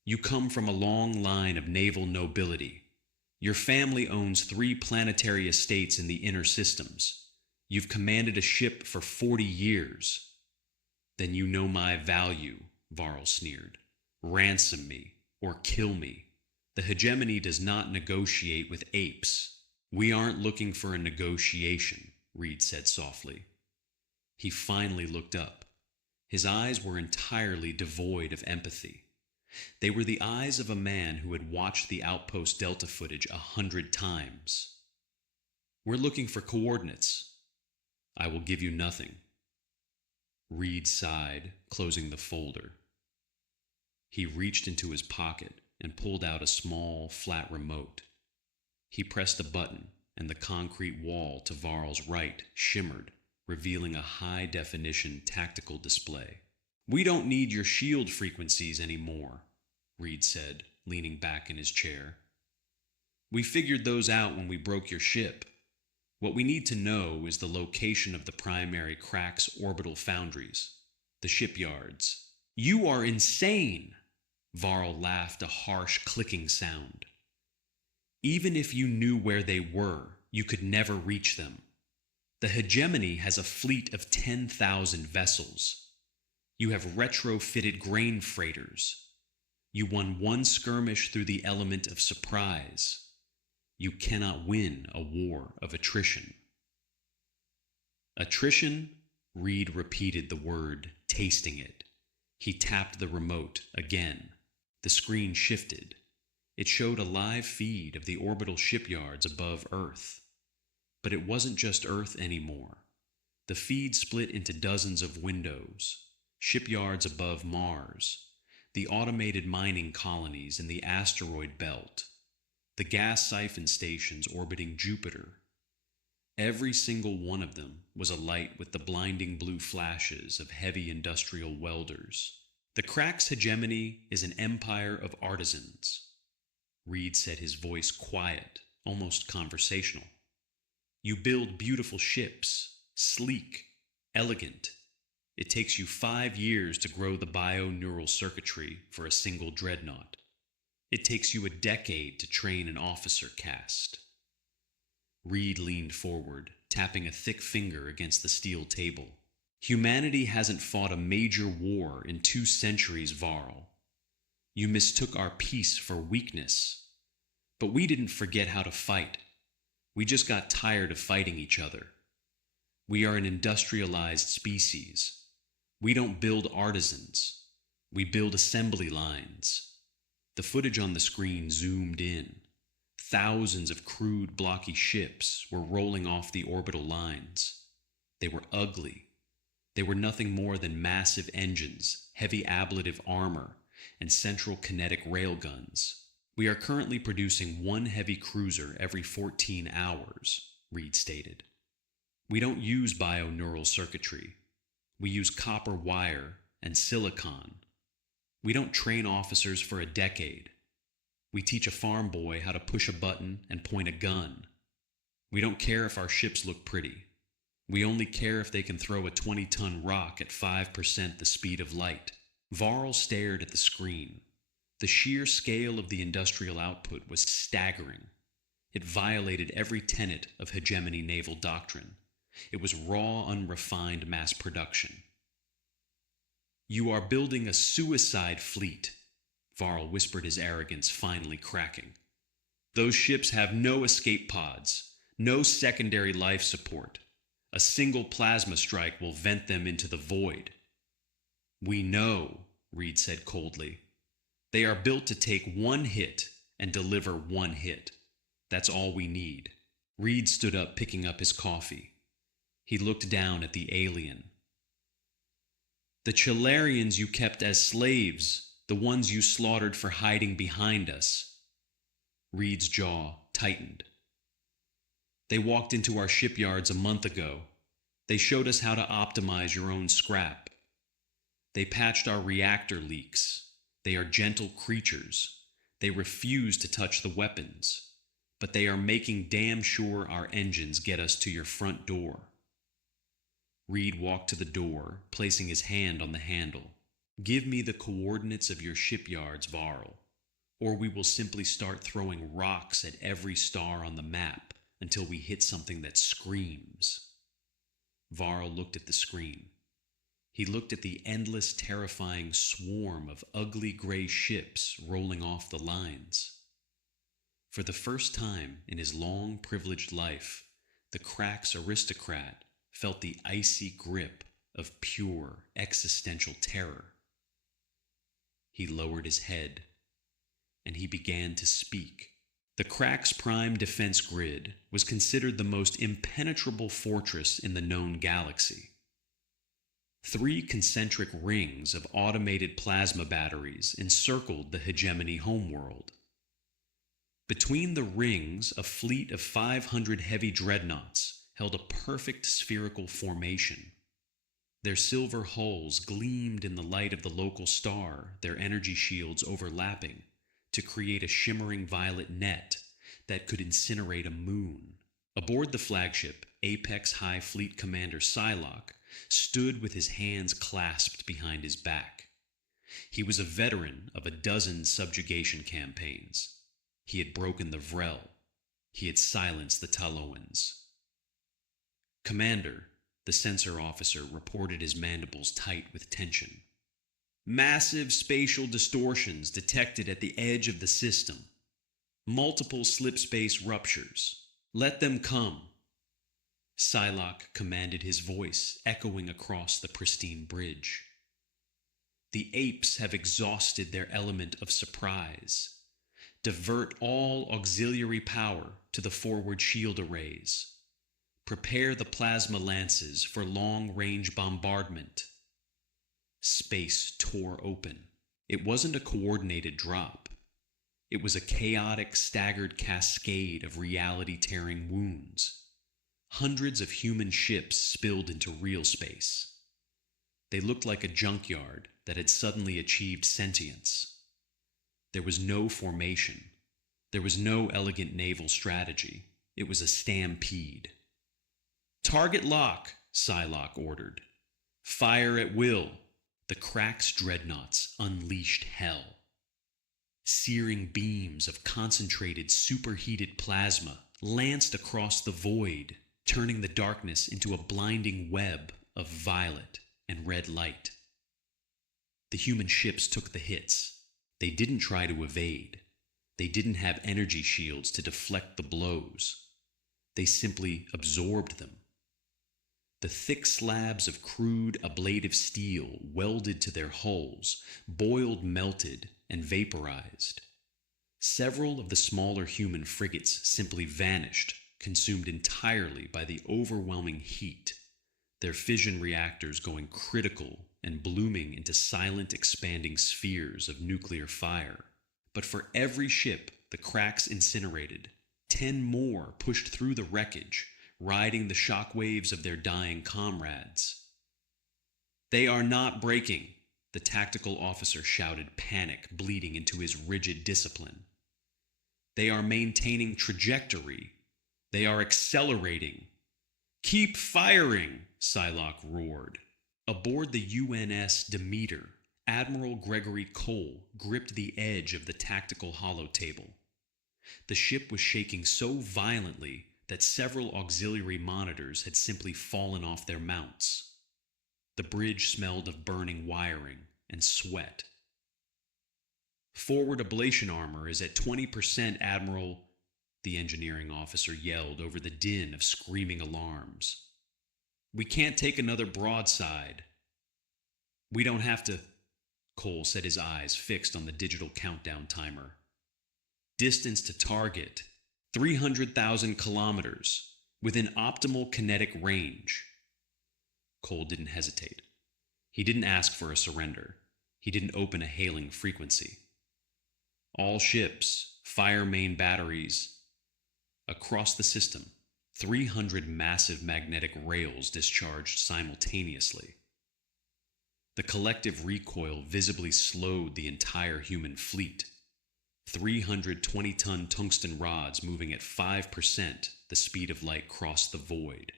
You come from a long line of naval nobility. Your family owns 3 planetary estates in the inner systems. You've commanded a ship for 40 years. Then you know my value," Varl sneered. "Ransom me, or kill me. The hegemony does not negotiate with apes." "We aren't looking for a negotiation," Reed said softly. He finally looked up. His eyes were entirely devoid of empathy. They were the eyes of a man who had watched the Outpost Delta footage 100 times. "We're looking for coordinates." "I will give you nothing." Reed sighed, closing the folder. He reached into his pocket and pulled out a small, flat remote. He pressed a button, and the concrete wall to Varl's right shimmered, revealing a high-definition tactical display. "We don't need your shield frequencies anymore," Reed said, leaning back in his chair. "We figured those out when we broke your ship. What we need to know is the location of the primary Crax orbital foundries, the shipyards." "You are insane!" Varl laughed, a harsh clicking sound. "Even if you knew where they were, you could never reach them. The hegemony has a fleet of 10,000 vessels. You have retrofitted grain freighters. You won one skirmish through the element of surprise. You cannot win a war of attrition." "Attrition?" Reed repeated the word, tasting it. He tapped the remote again. The screen shifted. It showed a live feed of the orbital shipyards above Earth. But it wasn't just Earth anymore. The feed split into dozens of windows. Shipyards above Mars, the automated mining colonies in the asteroid belt, the gas siphon stations orbiting Jupiter. Every single one of them was alight with the blinding blue flashes of heavy industrial welders. "The Crax hegemony is an empire of artisans." Reed said, his voice quiet, almost conversational. "You build beautiful ships, sleek, elegant. It takes you 5 years to grow the bio-neural circuitry for a single dreadnought. It takes you a decade to train an officer caste." Reed leaned forward, tapping a thick finger against the steel table. "Humanity hasn't fought a major war in 2 centuries, Varl. You mistook our peace for weakness. But we didn't forget how to fight. We just got tired of fighting each other. We are an industrialized species. We don't build artisans. We build assembly lines." The footage on the screen zoomed in. Thousands of crude, blocky ships were rolling off the orbital lines. They were ugly. They were nothing more than massive engines, heavy ablative armor, and central kinetic railguns. "We are currently producing 1 heavy cruiser every 14 hours, Reed stated. "We don't use bio-neural circuitry. We use copper wire and silicon. We don't train officers for a decade. We teach a farm boy how to push a button and point a gun. We don't care if our ships look pretty. We only care if they can throw a 20-ton rock at 5% the speed of light." Varl stared at the screen. The sheer scale of the industrial output was staggering. It violated every tenet of hegemony naval doctrine. It was raw, unrefined mass production. You are building a suicide fleet, Varl whispered, his arrogance finally cracking. Those ships have no escape pods, no secondary life support. A single plasma strike will vent them into the void. We know, Reed said coldly. They are built to take one hit and deliver one hit. That's all we need. Reed stood up, picking up his coffee. He looked down at the alien. The Chalarians you kept as slaves, the ones you slaughtered for hiding behind us. Reed's jaw tightened. They walked into our shipyards a month ago. They showed us how to optimize your own scrap. They patched our reactor leaks. They are gentle creatures. They refuse to touch the weapons. But they are making damn sure our engines get us to your front door. Reed walked to the door, placing his hand on the handle. Give me the coordinates of your shipyards, Varl, or we will simply start throwing rocks at every star on the map until we hit something that screams. Varl looked at the screen. He looked at the endless, terrifying swarm of ugly gray ships rolling off the lines. For the first time in his long, privileged life, the Crack's aristocrat felt the icy grip of pure, existential terror. He lowered his head, and he began to speak. The Crack's prime defense grid was considered the most impenetrable fortress in the known galaxy. 3 concentric rings of automated plasma batteries encircled the hegemony homeworld. Between the rings, a fleet of 500 heavy dreadnoughts held a perfect spherical formation. Their silver hulls gleamed in the light of the local star, their energy shields overlapping to create a shimmering violet net that could incinerate a moon. Aboard the flagship, Apex High Fleet Commander Psylocke stood with his hands clasped behind his back. He was a veteran of a dozen subjugation campaigns. He had broken the Vrel. He had silenced the Taloans. Commander, the sensor officer reported, his mandibles tight with tension. Massive spatial distortions detected at the edge of the system. Multiple slip-space ruptures. Let them come. Psylocke commanded, his voice echoing across the pristine bridge. The apes have exhausted their element of surprise. Divert all auxiliary power to the forward shield arrays. Prepare the plasma lances for long-range bombardment. Space tore open. It wasn't a coordinated drop. It was a chaotic, staggered cascade of reality-tearing wounds. Hundreds of human ships spilled into real space. They looked like a junkyard that had suddenly achieved sentience. There was no formation. There was no elegant naval strategy. It was a stampede. Target lock, Psylocke ordered. Fire at will. The Crack's dreadnoughts unleashed hell. Searing beams of concentrated, superheated plasma lanced across the void, turning the darkness into a blinding web of violet and red light. The human ships took the hits. They didn't try to evade. They didn't have energy shields to deflect the blows. They simply absorbed them. The thick slabs of crude ablative steel welded to their hulls, boiled, melted, and vaporized. Several of the smaller human frigates simply vanished, consumed entirely by the overwhelming heat, their fission reactors going critical and blooming into silent, expanding spheres of nuclear fire. But for every ship the Cracks incinerated, 10 more pushed through the wreckage, riding the shock waves of their dying comrades. They are not breaking, the tactical officer shouted, panic bleeding into his rigid discipline. They are maintaining trajectory. They are accelerating. Keep firing, Psylocke roared. Aboard the UNS Demeter, Admiral Gregory Cole gripped the edge of the tactical holotable. The ship was shaking so violently that several auxiliary monitors had simply fallen off their mounts. The bridge smelled of burning wiring and sweat. "Forward ablation armor is at 20%, Admiral," the engineering officer yelled over the din of screaming alarms. "We can't take another broadside." "We don't have to," Cole said, his eyes fixed on the digital countdown timer. "Distance to target, 300,000 kilometers, within optimal kinetic range." Cole didn't hesitate. He didn't ask for a surrender. He didn't open a hailing frequency. "All ships, fire main batteries." Across the system, 300 massive magnetic rails discharged simultaneously. The collective recoil visibly slowed the entire human fleet. 320-ton tungsten rods moving at 5% the speed of light crossed the void.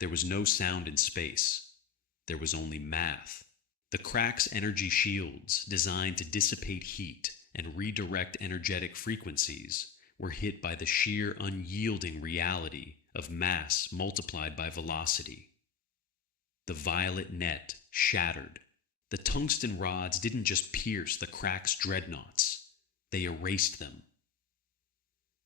There was no sound in space. There was only math. The crack's energy shields, designed to dissipate heat and redirect energetic frequencies, were hit by the sheer unyielding reality of mass multiplied by velocity. The violet net shattered. The tungsten rods didn't just pierce the crack's dreadnoughts, they erased them.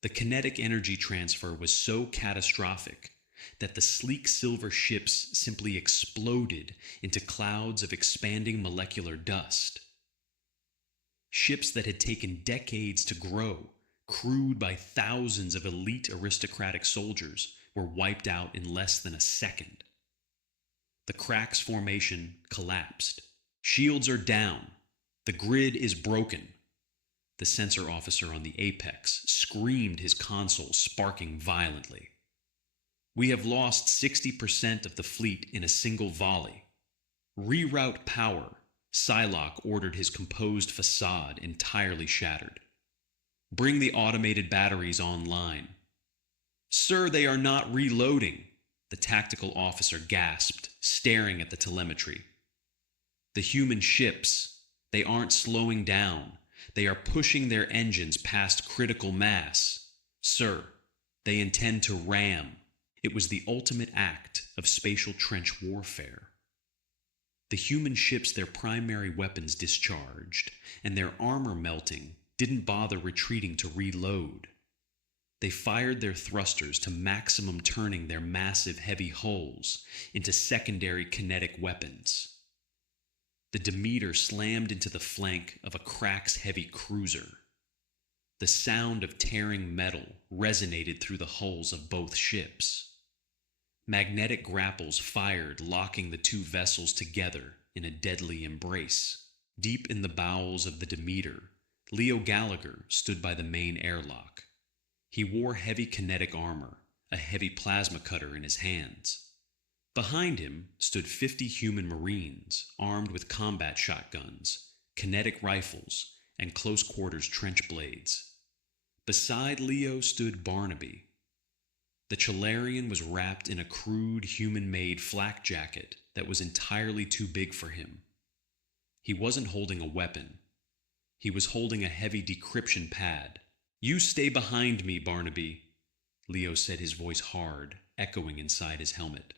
The kinetic energy transfer was so catastrophic that the sleek silver ships simply exploded into clouds of expanding molecular dust. Ships that had taken decades to grow, crewed by thousands of elite aristocratic soldiers, were wiped out in less than a second. The crack's formation collapsed. "Shields are down. The grid is broken." The sensor officer on the apex screamed, his console sparking violently. "We have lost 60% of the fleet in a single volley." "Reroute power," Psylocke ordered, his composed facade entirely shattered. "Bring the automated batteries online." "Sir, they are not reloading," the tactical officer gasped, staring at the telemetry. "The human ships, they aren't slowing down. They are pushing their engines past critical mass. Sir, they intend to ram." It was the ultimate act of spatial trench warfare. The human ships, their primary weapons discharged, and their armor melting, didn't bother retreating to reload. They fired their thrusters to maximum, turning their massive heavy hulls into secondary kinetic weapons. The Demeter slammed into the flank of a crack's heavy cruiser. The sound of tearing metal resonated through the hulls of both ships. Magnetic grapples fired, locking the two vessels together in a deadly embrace. Deep in the bowels of the Demeter, Leo Gallagher stood by the main airlock. He wore heavy kinetic armor, a heavy plasma cutter in his hands. Behind him stood 50 human Marines, armed with combat shotguns, kinetic rifles, and close-quarters trench blades. Beside Leo stood Barnaby. The Chalarian was wrapped in a crude, human-made flak jacket that was entirely too big for him. He wasn't holding a weapon. He was holding a heavy decryption pad. "You stay behind me, Barnaby," Leo said, his voice hard, echoing inside his helmet.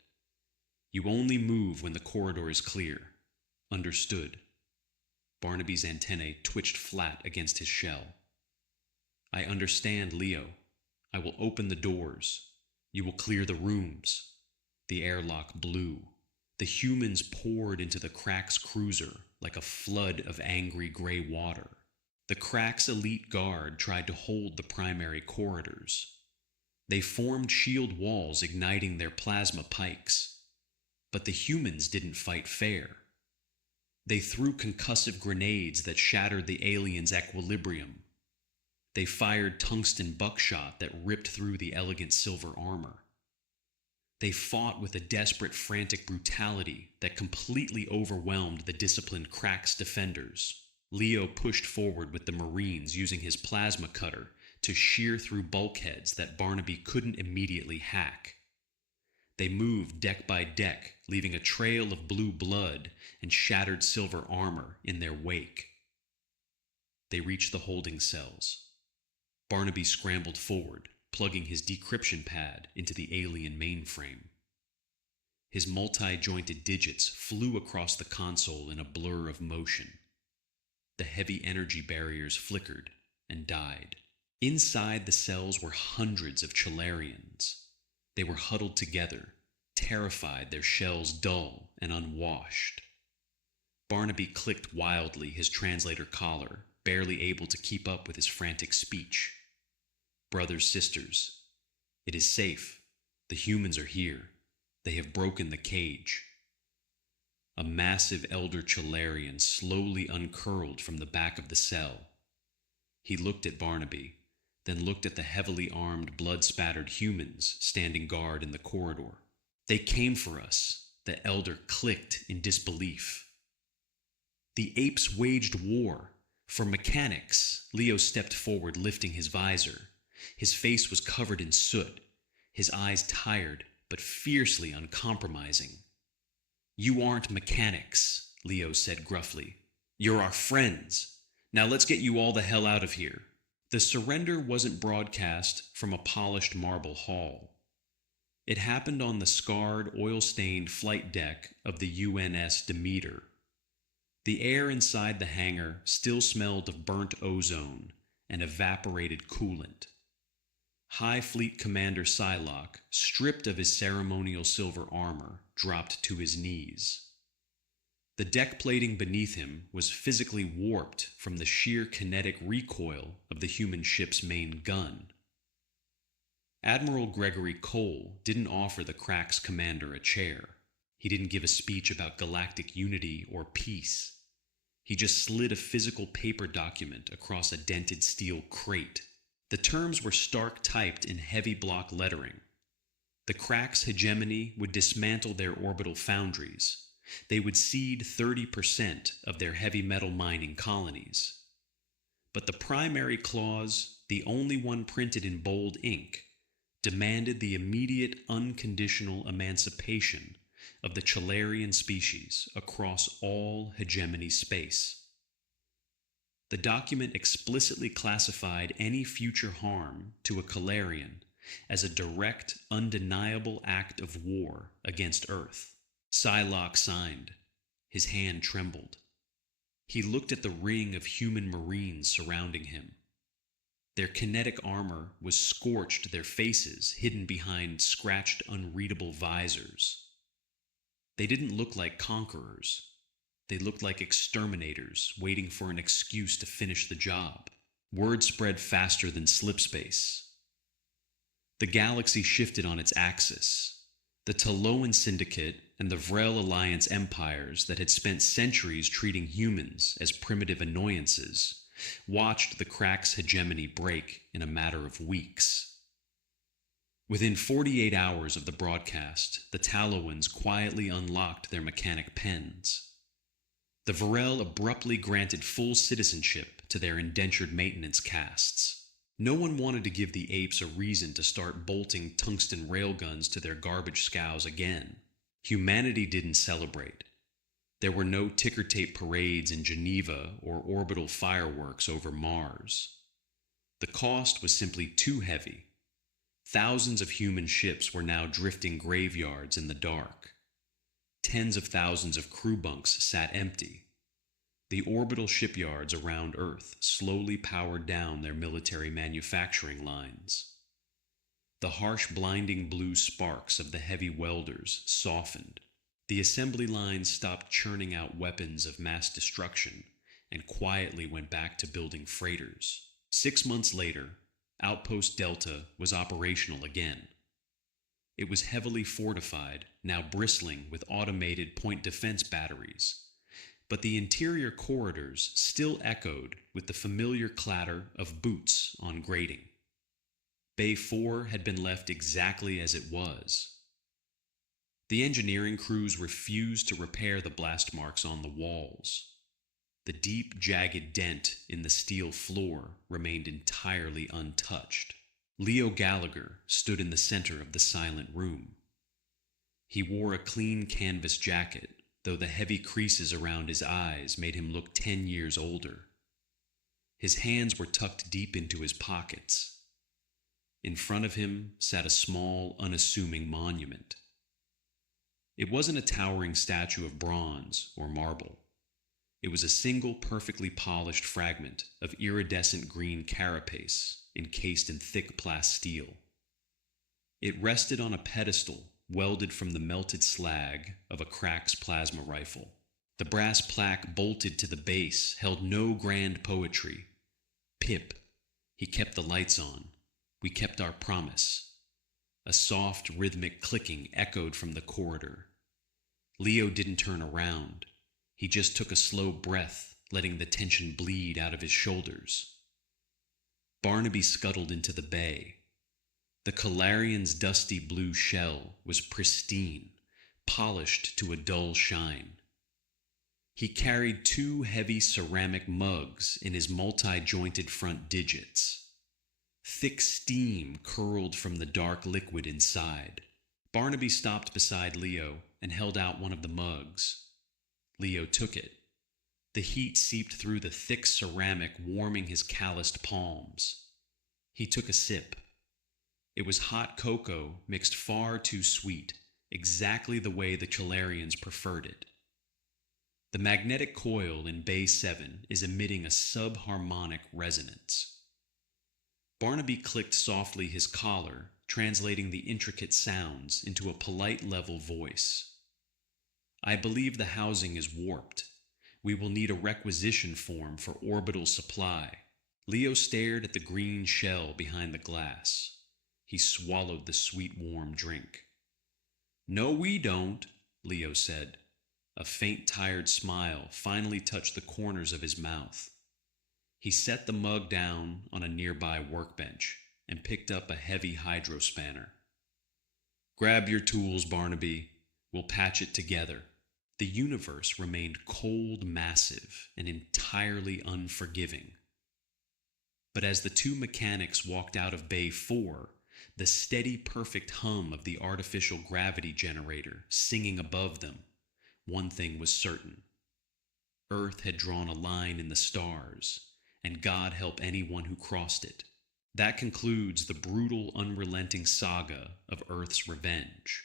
"You only move when the corridor is clear. Understood?" Barnaby's antennae twitched flat against his shell. "I understand, Leo. I will open the doors. You will clear the rooms." The airlock blew. The humans poured into the crack's cruiser like a flood of angry gray water. The crack's elite guard tried to hold the primary corridors. They formed shield walls, igniting their plasma pikes. But the humans didn't fight fair. They threw concussive grenades that shattered the aliens' equilibrium. They fired tungsten buckshot that ripped through the elegant silver armor. They fought with a desperate, frantic brutality that completely overwhelmed the disciplined crack's defenders. Leo pushed forward with the Marines, using his plasma cutter to shear through bulkheads that Barnaby couldn't immediately hack. They moved deck by deck, leaving a trail of blue blood and shattered silver armor in their wake. They reached the holding cells. Barnaby scrambled forward, plugging his decryption pad into the alien mainframe. His multi-jointed digits flew across the console in a blur of motion. The heavy energy barriers flickered and died. Inside the cells were hundreds of Chalarians. They were huddled together, terrified, their shells dull and unwashed. Barnaby clicked wildly, his translator collar, barely able to keep up with his frantic speech. Brothers, sisters, it is safe. The humans are here. They have broken the cage. A massive elder Chalarian slowly uncurled from the back of the cell. He looked at Barnaby, then looked at the heavily armed, blood-spattered humans standing guard in the corridor. They came for us, the elder clicked in disbelief. The apes waged war. For mechanics, Leo stepped forward, lifting his visor. His face was covered in soot, his eyes tired but fiercely uncompromising. You aren't mechanics, Leo said gruffly. You're our friends. Now let's get you all the hell out of here. The surrender wasn't broadcast from a polished marble hall. It happened on the scarred, oil-stained flight deck of the UNS Demeter. The air inside the hangar still smelled of burnt ozone and evaporated coolant. High Fleet Commander Psylocke, stripped of his ceremonial silver armor, dropped to his knees. The deck plating beneath him was physically warped from the sheer kinetic recoil of the human ship's main gun. Admiral Gregory Cole didn't offer the Crack's commander a chair. He didn't give a speech about galactic unity or peace. He just slid a physical paper document across a dented steel crate. The terms were stark typed in heavy block lettering. The Crack's hegemony would dismantle their orbital foundries. They would cede 30% of their heavy metal mining colonies. But the primary clause, the only one printed in bold ink, demanded the immediate unconditional emancipation of the Chalarian species across all hegemony space. The document explicitly classified any future harm to a Calarian as a direct, undeniable act of war against Earth. Psylocke signed. His hand trembled. He looked at the ring of human marines surrounding him. Their kinetic armor was scorched, their faces hidden behind scratched, unreadable visors. They didn't look like conquerors. They looked like exterminators waiting for an excuse to finish the job. Word spread faster than slipspace. The galaxy shifted on its axis. The Taloan Syndicate and the Vrel Alliance empires that had spent centuries treating humans as primitive annoyances watched the Crack's hegemony break in a matter of weeks. Within 48 hours of the broadcast, the Taloans quietly unlocked their mechanic pens. The Vrel abruptly granted full citizenship to their indentured maintenance castes. No one wanted to give the apes a reason to start bolting tungsten railguns to their garbage scows again. Humanity didn't celebrate. There were no ticker tape parades in Geneva or orbital fireworks over Mars. The cost was simply too heavy. Thousands of human ships were now drifting graveyards in the dark. Tens of thousands of crew bunks sat empty. The orbital shipyards around Earth slowly powered down their military manufacturing lines. The harsh, blinding blue sparks of the heavy welders softened. The assembly lines stopped churning out weapons of mass destruction and quietly went back to building freighters. 6 months later, Outpost Delta was operational again. It was heavily fortified, now bristling with automated point defense batteries, but the interior corridors still echoed with the familiar clatter of boots on grating. Bay 4 had been left exactly as it was. The engineering crews refused to repair the blast marks on the walls. The deep, jagged dent in the steel floor remained entirely untouched. Leo Gallagher stood in the center of the silent room. He wore a clean canvas jacket, though the heavy creases around his eyes made him look 10 years older. His hands were tucked deep into his pockets. In front of him sat a small, unassuming monument. It wasn't a towering statue of bronze or marble. It was a single perfectly polished fragment of iridescent green carapace encased in thick plasteel. It rested on a pedestal welded from the melted slag of a Crack's plasma rifle. The brass plaque bolted to the base held no grand poetry. Pip, he kept the lights on. We kept our promise. A soft, rhythmic clicking echoed from the corridor. Leo didn't turn around. He just took a slow breath, letting the tension bleed out of his shoulders. Barnaby scuttled into the bay. The Calarian's dusty blue shell was pristine, polished to a dull shine. He carried 2 heavy ceramic mugs in his multi-jointed front digits. Thick steam curled from the dark liquid inside. Barnaby stopped beside Leo and held out one of the mugs. Leo took it. The heat seeped through the thick ceramic, warming his calloused palms. He took a sip. It was hot cocoa mixed far too sweet, exactly the way the Chalarians preferred it. The magnetic coil in Bay 7 is emitting a subharmonic resonance. Barnaby clicked softly his collar, translating the intricate sounds into a polite level voice. I believe the housing is warped. We will need a requisition form for orbital supply. Leo stared at the green shell behind the glass. He swallowed the sweet, warm drink. No, we don't, Leo said. A faint, tired smile finally touched the corners of his mouth. He set the mug down on a nearby workbench and picked up a heavy hydrospanner. Grab your tools, Barnaby. We'll patch it together. The universe remained cold, massive, and entirely unforgiving. But as the 2 mechanics walked out of Bay 4, the steady, perfect hum of the artificial gravity generator singing above them, one thing was certain. Earth had drawn a line in the stars, and God help anyone who crossed it. That concludes the brutal, unrelenting saga of Earth's revenge.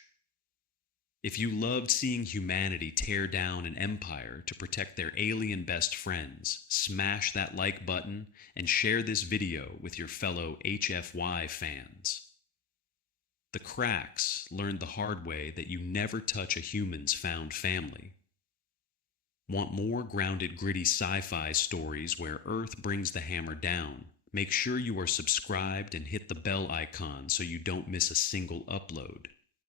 If you loved seeing humanity tear down an empire to protect their alien best friends, smash that like button and share this video with your fellow HFY fans. The Cracks learned the hard way that you never touch a human's found family. Want more grounded, gritty sci-fi stories where Earth brings the hammer down? Make sure you are subscribed and hit the bell icon so you don't miss a single upload.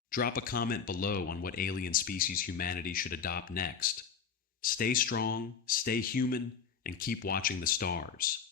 Drop a comment below on what alien species humanity should adopt next. Stay strong, stay human, and keep watching the stars.